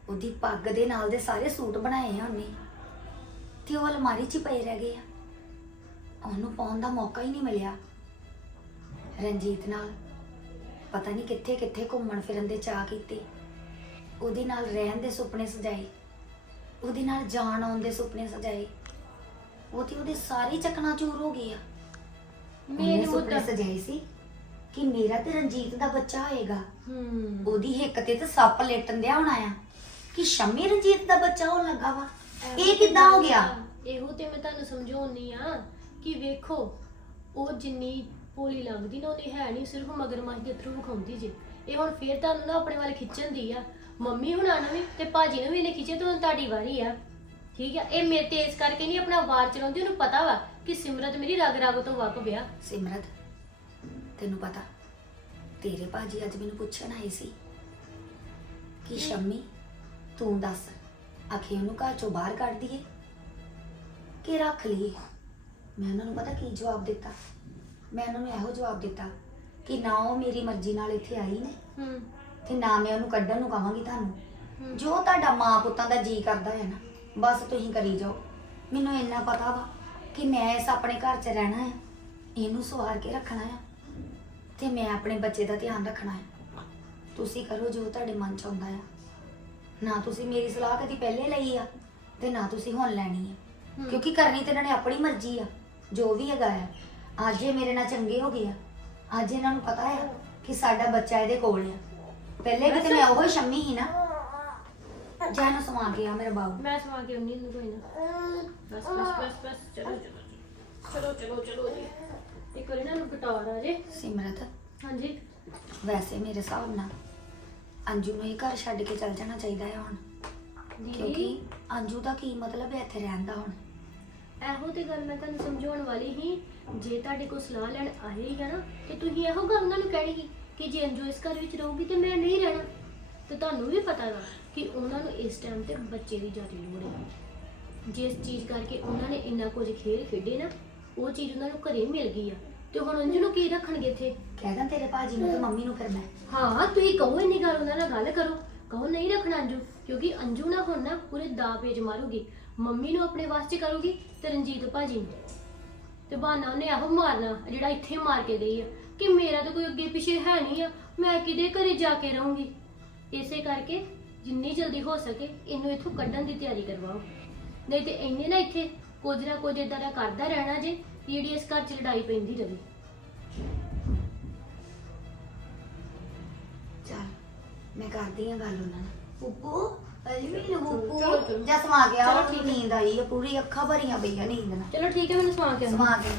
ਉਹਦੀ ਪੱਗ ਦੇ ਨਾਲ ਦੇ ਸਾਰੇ ਸੂਟ ਬਣਾਏ ਆ ਉਹਨੇ। ਤੇ ਉਹ ਅਲਮਾਰੀ 'ਚ ਹੀ ਪਏ ਰਹਿ ਗਏ ਆ। ਉਹਨੂੰ ਪਾਉਣ ਦਾ ਮੌਕਾ ਹੀ ਨਹੀਂ ਮਿਲਿਆ। ਰਣਜੀਤ ਨਾਲ ਪਤਾ ਨਹੀਂ ਕਿੱਥੇ ਕਿੱਥੇ ਘੁੰਮਣ ਫਿਰਨ ਦੇ ਚਾਹ ਕੀਤੇ। ਉਹਦੇ ਨਾਲ ਰਹਿਣ ਦੇ ਸੁਪਨੇ ਸਜਾਏ। ਉਹਦੇ ਨਾਲ ਜਾਣ ਆਉਣ ਦੇ ਸੁਪਨੇ ਸਜਾਏ। ਉਹ ਤੇ ਉਹਦੇ ਸਾਰੇ ਚਕਨਾਚੂਰ ਹੋ ਗਏ ਆ। ਉਹਨੇ ਮੇਰੇ ਸੁਪਨੇ ਸਜਾਏ ਸੀ ਕਿ ਮੇਰਾ ਤੇ ਰਣਜੀਤ ਦਾ ਬੱਚਾ ਹੋਏਗਾ। ਹੂੰ। ਉਹਦੀ ਹਿੱਕ ਤੇ ਤੇ ਸੱਪ ਲੇਟਣ ਦਿਆ ਹੋਣਾ ਆ ਕਿ ਸ਼ਮੀ ਰਣਜੀਤ ਦਾ ਬੱਚਾ ਹੋਣ ਲੱਗਾ ਵਾ। ਇਹ ਕਿੱਦਾਂ ਹੋ ਗਿਆ? ਇਹੋ ਤੇ ਮੈਂ ਤੁਹਾਨੂੰ ਸਮਝਾਉਣੀ ਆ ਕਿ ਵੇਖੋ ਉਹ ਜਿੰਨੀ ਭੋਲੀ ਲੱਗਦੀ ਨਾ ਉਹਦੀ ਹੈ ਨਹੀਂ ਸਿਰਫ ਮਗਰਮੱਛ ਦੇ ਥਰੂ ਵਿਖਾਉਂਦੀ ਜੇ। ਇਹ ਹੁਣ ਫੇਰ ਤੁਹਾਨੂੰ ਨਾ ਆਪਣੇ ਵੱਲ ਖਿੱਚਣ ਦੀ ਆ। ਮੰਮੀ ਹੁਣਾਂ ਨੂੰ ਵੀ ਤੇ ਭਾਜੀ ਨੂੰ ਵੀ ਇਹਨੇ ਖਿੱਚੇ ਤੇ ਹੁਣ ਤੁਹਾਡੀ ਵਾਰੀ ਆ। ਠੀਕ ਆ ਇਹ ਮੇਰੇ ਤੇ ਇਸ ਕਰਕੇ ਨਹੀਂ ਆਪਣਾ ਵਾਰ ਚਲਾਉਂਦੀ ਉਹਨੂੰ ਪਤਾ ਵਾ ਕਿ ਸਿਮਰਤ ਮੇਰੀ ਰਗ ਰਗ ਤੋਂ ਵਾਕਫ ਆ ਸਿਮਰਤ ਤੈਨੂੰ ਪਤਾ ਤੇਰੇ ਭਾਜੀ ਅੱਜ ਮੈਨੂੰ ਪੁੱਛਣ ਆਏ ਸੀ ਕਿ ਸ਼ੰਮੀ ਤੂੰ ਦੱਸ ਆਖੇ ਉਹਨੂੰ ਘਰ ਚੋਂ ਬਾਹਰ ਕੱਢ ਦਈਏ ਕਿ ਰੱਖ ਲਈਏ? ਮੈਂ ਉਹਨਾਂ ਨੂੰ ਪਤਾ ਕੀ ਜਵਾਬ ਦਿੱਤਾ? ਮੈਂ ਉਹਨਾਂ ਨੂੰ ਇਹੋ ਜਵਾਬ ਦਿੱਤਾ ਕਿ ਨਾ ਉਹ ਮੇਰੀ ਮਰਜ਼ੀ ਨਾਲ ਇੱਥੇ ਆਈ ਨੇ। ਹੂੰ। ਤੇ ਨਾ ਮੈਂ ਉਹਨੂੰ ਕੱਢਣ ਨੂੰ ਕਹਾਂਗੀ ਤੁਹਾਨੂੰ। ਹੂੰ। ਜੋ ਤੁਹਾਡਾ ਮਾਂ ਪੁੱਤਾਂ ਦਾ ਜੀ ਕਰਦਾ ਹੈ ਨਾ ਬਸ ਤੁਸੀਂ ਕਰੀ ਜਾਓ। ਮੈਨੂੰ ਇੰਨਾ ਪਤਾ ਵਾ ਕਿ ਮੈਂ ਇਸ ਆਪਣੇ ਘਰ 'ਚ ਰਹਿਣਾ ਹੈ ਇਹਨੂੰ ਸਵਾਰ ਕੇ ਰੱਖਣਾ ਹੈ ਤੇ ਮੈਂ ਆਪਣੇ ਬੱਚੇ ਦਾ ਧਿਆਨ ਰੱਖਣਾ ਹੈ। ਤੁਸੀਂ ਕਰੋ ਜੋ ਤੁਹਾਡੇ ਮਨ 'ਚ ਆਉਂਦਾ ਆ। ਨਾ ਤੁਸੀਂ ਮੇਰੀ ਸਲਾਹ ਕਦੀ ਪਹਿਲੇ ਲਈ ਆ ਤੇ ਨਾ ਤੁਸੀਂ ਹੁਣ ਲੈਣੀ ਹੈ ਹੂੰ। ਕਿਉਂਕਿ ਕਰਨੀ ਤੇ ਇਹਨਾਂ ਨੇ ਆਪਣੀ ਮਰਜ਼ੀ ਆ ਜੋ ਵੀ ਹੈਗਾ ਆ। ਅੱਜ ਇਹ ਮੇਰੇ ਨਾਲ ਚੰਗੇ ਹੋ ਗਏ ਆ। ਅੱਜ ਇਹਨਾਂ ਨੂੰ ਪਤਾ ਆ ਕਿ ਸਾਡਾ ਬੱਚਾ ਇਹਦੇ ਕੋਲ ਆ। ਪਹਿਲੇ ਵੀ ਤੇ ਮੈਂ ਉਹ ਸ਼ੰਮੀ ਹੀ ਨਾ। ਜਾ ਨੂੰ ਸਮਾ ਕੇ ਆ ਮੇਰਾ ਬਾਬੂ ਮੈਂ ਸਮਾ ਕੇ ਆਉਣੀ ਨੂੰ ਕੋਈ ਨਾ। ਬਸ ਬਸ ਬਸ ਬਸ ਚਲੋ ਚਲੋ ਚਲੋ। ਚਲੋ ਚਲੋ ਜੀ। ਇੱਕ ਵਾਰੀ ਨਾ ਨੂੰ ਕਟਾਰ ਆ ਜੇ। ਸਿਮਰਤ ਹਾਂਜੀ। ਵੈਸੇ ਮੇਰੇ ਹਿਸਾਬ ਨਾਲ ਅੰਜੂ ਨੂੰ ਇਹ ਘਰ ਛੱਡ ਕੇ ਚੱਲ ਜਾਣਾ ਚਾਹੀਦਾ ਹੈ ਹੁਣ। ਕਿਉਂਕਿ ਦੀਦੀ ਅੰਜੂ ਦਾ ਕੀ ਮਤਲਬ ਹੈ ਇੱਥੇ ਰਹਿਣ ਦਾ ਹੁਣ? ਇਹੋ ਤੇ ਗੱਲ ਮੈਂ ਤੁਹਾਨੂੰ ਸਮਝਾਉਣ ਵਾਲੀ ਸੀ। ਜੇ ਤੁਹਾਡੇ ਕੋਲ ਸਲਾਹ ਲੈਣ ਆਏ ਹੀ ਆ ਨਾ ਤੇ ਤੁਸੀਂ ਇਹੋ ਗੱਲ ਉਹਨਾਂ ਨੂੰ ਕਹਿਣੀ ਸੀ। ਕਿ ਜੇ ਅੰਜੂ ਇਸ ਘਰ ਵਿੱਚ ਰਹੂਗੀ ਤੇ ਮੈਂ ਨਹੀਂ ਰਹਿਣਾ। ਤੇ ਤੁਹਾਨੂੰ ਵੀ ਪਤਾ ਵਾ ਕਿ ਉਹਨਾਂ ਨੂੰ ਇਸ ਟਾਈਮ ਤੇ ਬੱਚੇ ਦੀ ਜ਼ਿਆਦਾ ਲੋੜ ਹੈ ਜਿਸ ਚੀਜ਼ ਕਰਕੇ ਉਹਨਾਂ ਨੇ ਇੰਨਾ ਕੁਝ ਖੇਲ ਖੇਡੇ ਨਾ ਉਹ ਚੀਜ਼ ਉਹਨਾਂ ਨੂੰ ਘਰੇ ਮਿਲ ਗਈ ਆ। ਤੇ ਹੁਣ ਅੰਜੂ ਨੂੰ ਕੀ ਰੱਖਣਗੇ ਇੱਥੇ? ਕਹਿ ਦਾਂ ਤੇਰੇ ਭਾਜੀ ਨੂੰ ਤੇ ਮੰਮੀ ਨੂੰ ਕਰਨਾ ਹਾਂ ਤੁਸੀਂ ਕਹੋ ਇੰਨੀ ਗੱਲ ਉਹਨਾਂ ਨਾਲ ਗੱਲ ਕਰੋ। ਕਹੋ ਨਹੀਂ ਰੱਖਣਾ ਅੰਜੂ ਕਿਉਂਕਿ ਅੰਜੂ ਨਾ ਹੁਣ ਨਾ ਪੂਰੇ ਦਾ ਪੇਜ ਮਾਰੂਗੀ। ਮੰਮੀ ਨੂੰ ਆਪਣੇ ਵਾਸਤੇ ਕਰੂਗੀ ਤੇ ਰਣਜੀਤ ਭਾਜੀ ਨੂੰ। ਤੇ ਬਹਾਨਾ ਉਹਨੇ ਇਹੋ ਮਾਰਨਾ ਜਿਹੜਾ ਇੱਥੇ ਮਾਰ ਕੇ ਗਈ ਆ। ਕਿ ਮੇਰਾ ਤਾਂ ਕੋਈ ਅੱਗੇ ਪਿੱਛੇ ਹੈ ਨਹੀਂ ਆ ਮੈਂ ਕਿਹਦੇ ਘਰੇ ਜਾ ਕੇ ਰਹੂੰਗੀ? ਇਸੇ ਕਰਕੇ ਜਿੰਨੀ ਜਲਦੀ ਹੋ ਸਕੇ ਇਹਨੂੰ ਇੱਥੋਂ ਕੱਢਣ ਦੀ ਤਿਆਰੀ ਕਰਵਾਓ। ਨਹੀਂ ਤੇ ਇੰਨੇ ਨਾ ਇੱਥੇ ਕੁਝ ਨਾ ਕੁਝ ਇਦਾਂ ਦਾ ਕਰਦਾ ਰਹਿਣਾ ਜੇ ਜਿਹੜੀ ਇਸ ਘਰ 'ਚ ਲੜਾਈ ਪੈਂਦੀ ਰਹੇ ਚੱਲ ਮੈਂ ਕਰਦੀ ਆ ਗੱਲ ਉਹਨਾਂ ਨਾਲ। ਪੁੱਪੂ ਅਜੀ ਪੁੱਪੂ ਚਲੋ, ਚਲੋ। ਜਾ ਸਮਾ ਗਿਆ ਚਲੋ, ਠੀਕ ਠੀਕ ਹੈ। ਨੀਂਦ ਆਈ ਆ ਪੂਰੀ ਅੱਖਾਂ ਭਰੀਆਂ ਪਈਆਂ ਨੀਂਦ ਨਾਲ। ਚਲੋ ਠੀਕ ਹੈ ਮੈਨੂੰ ਸਮਾਂ ਕੇ ਸਮਾ ਕੇ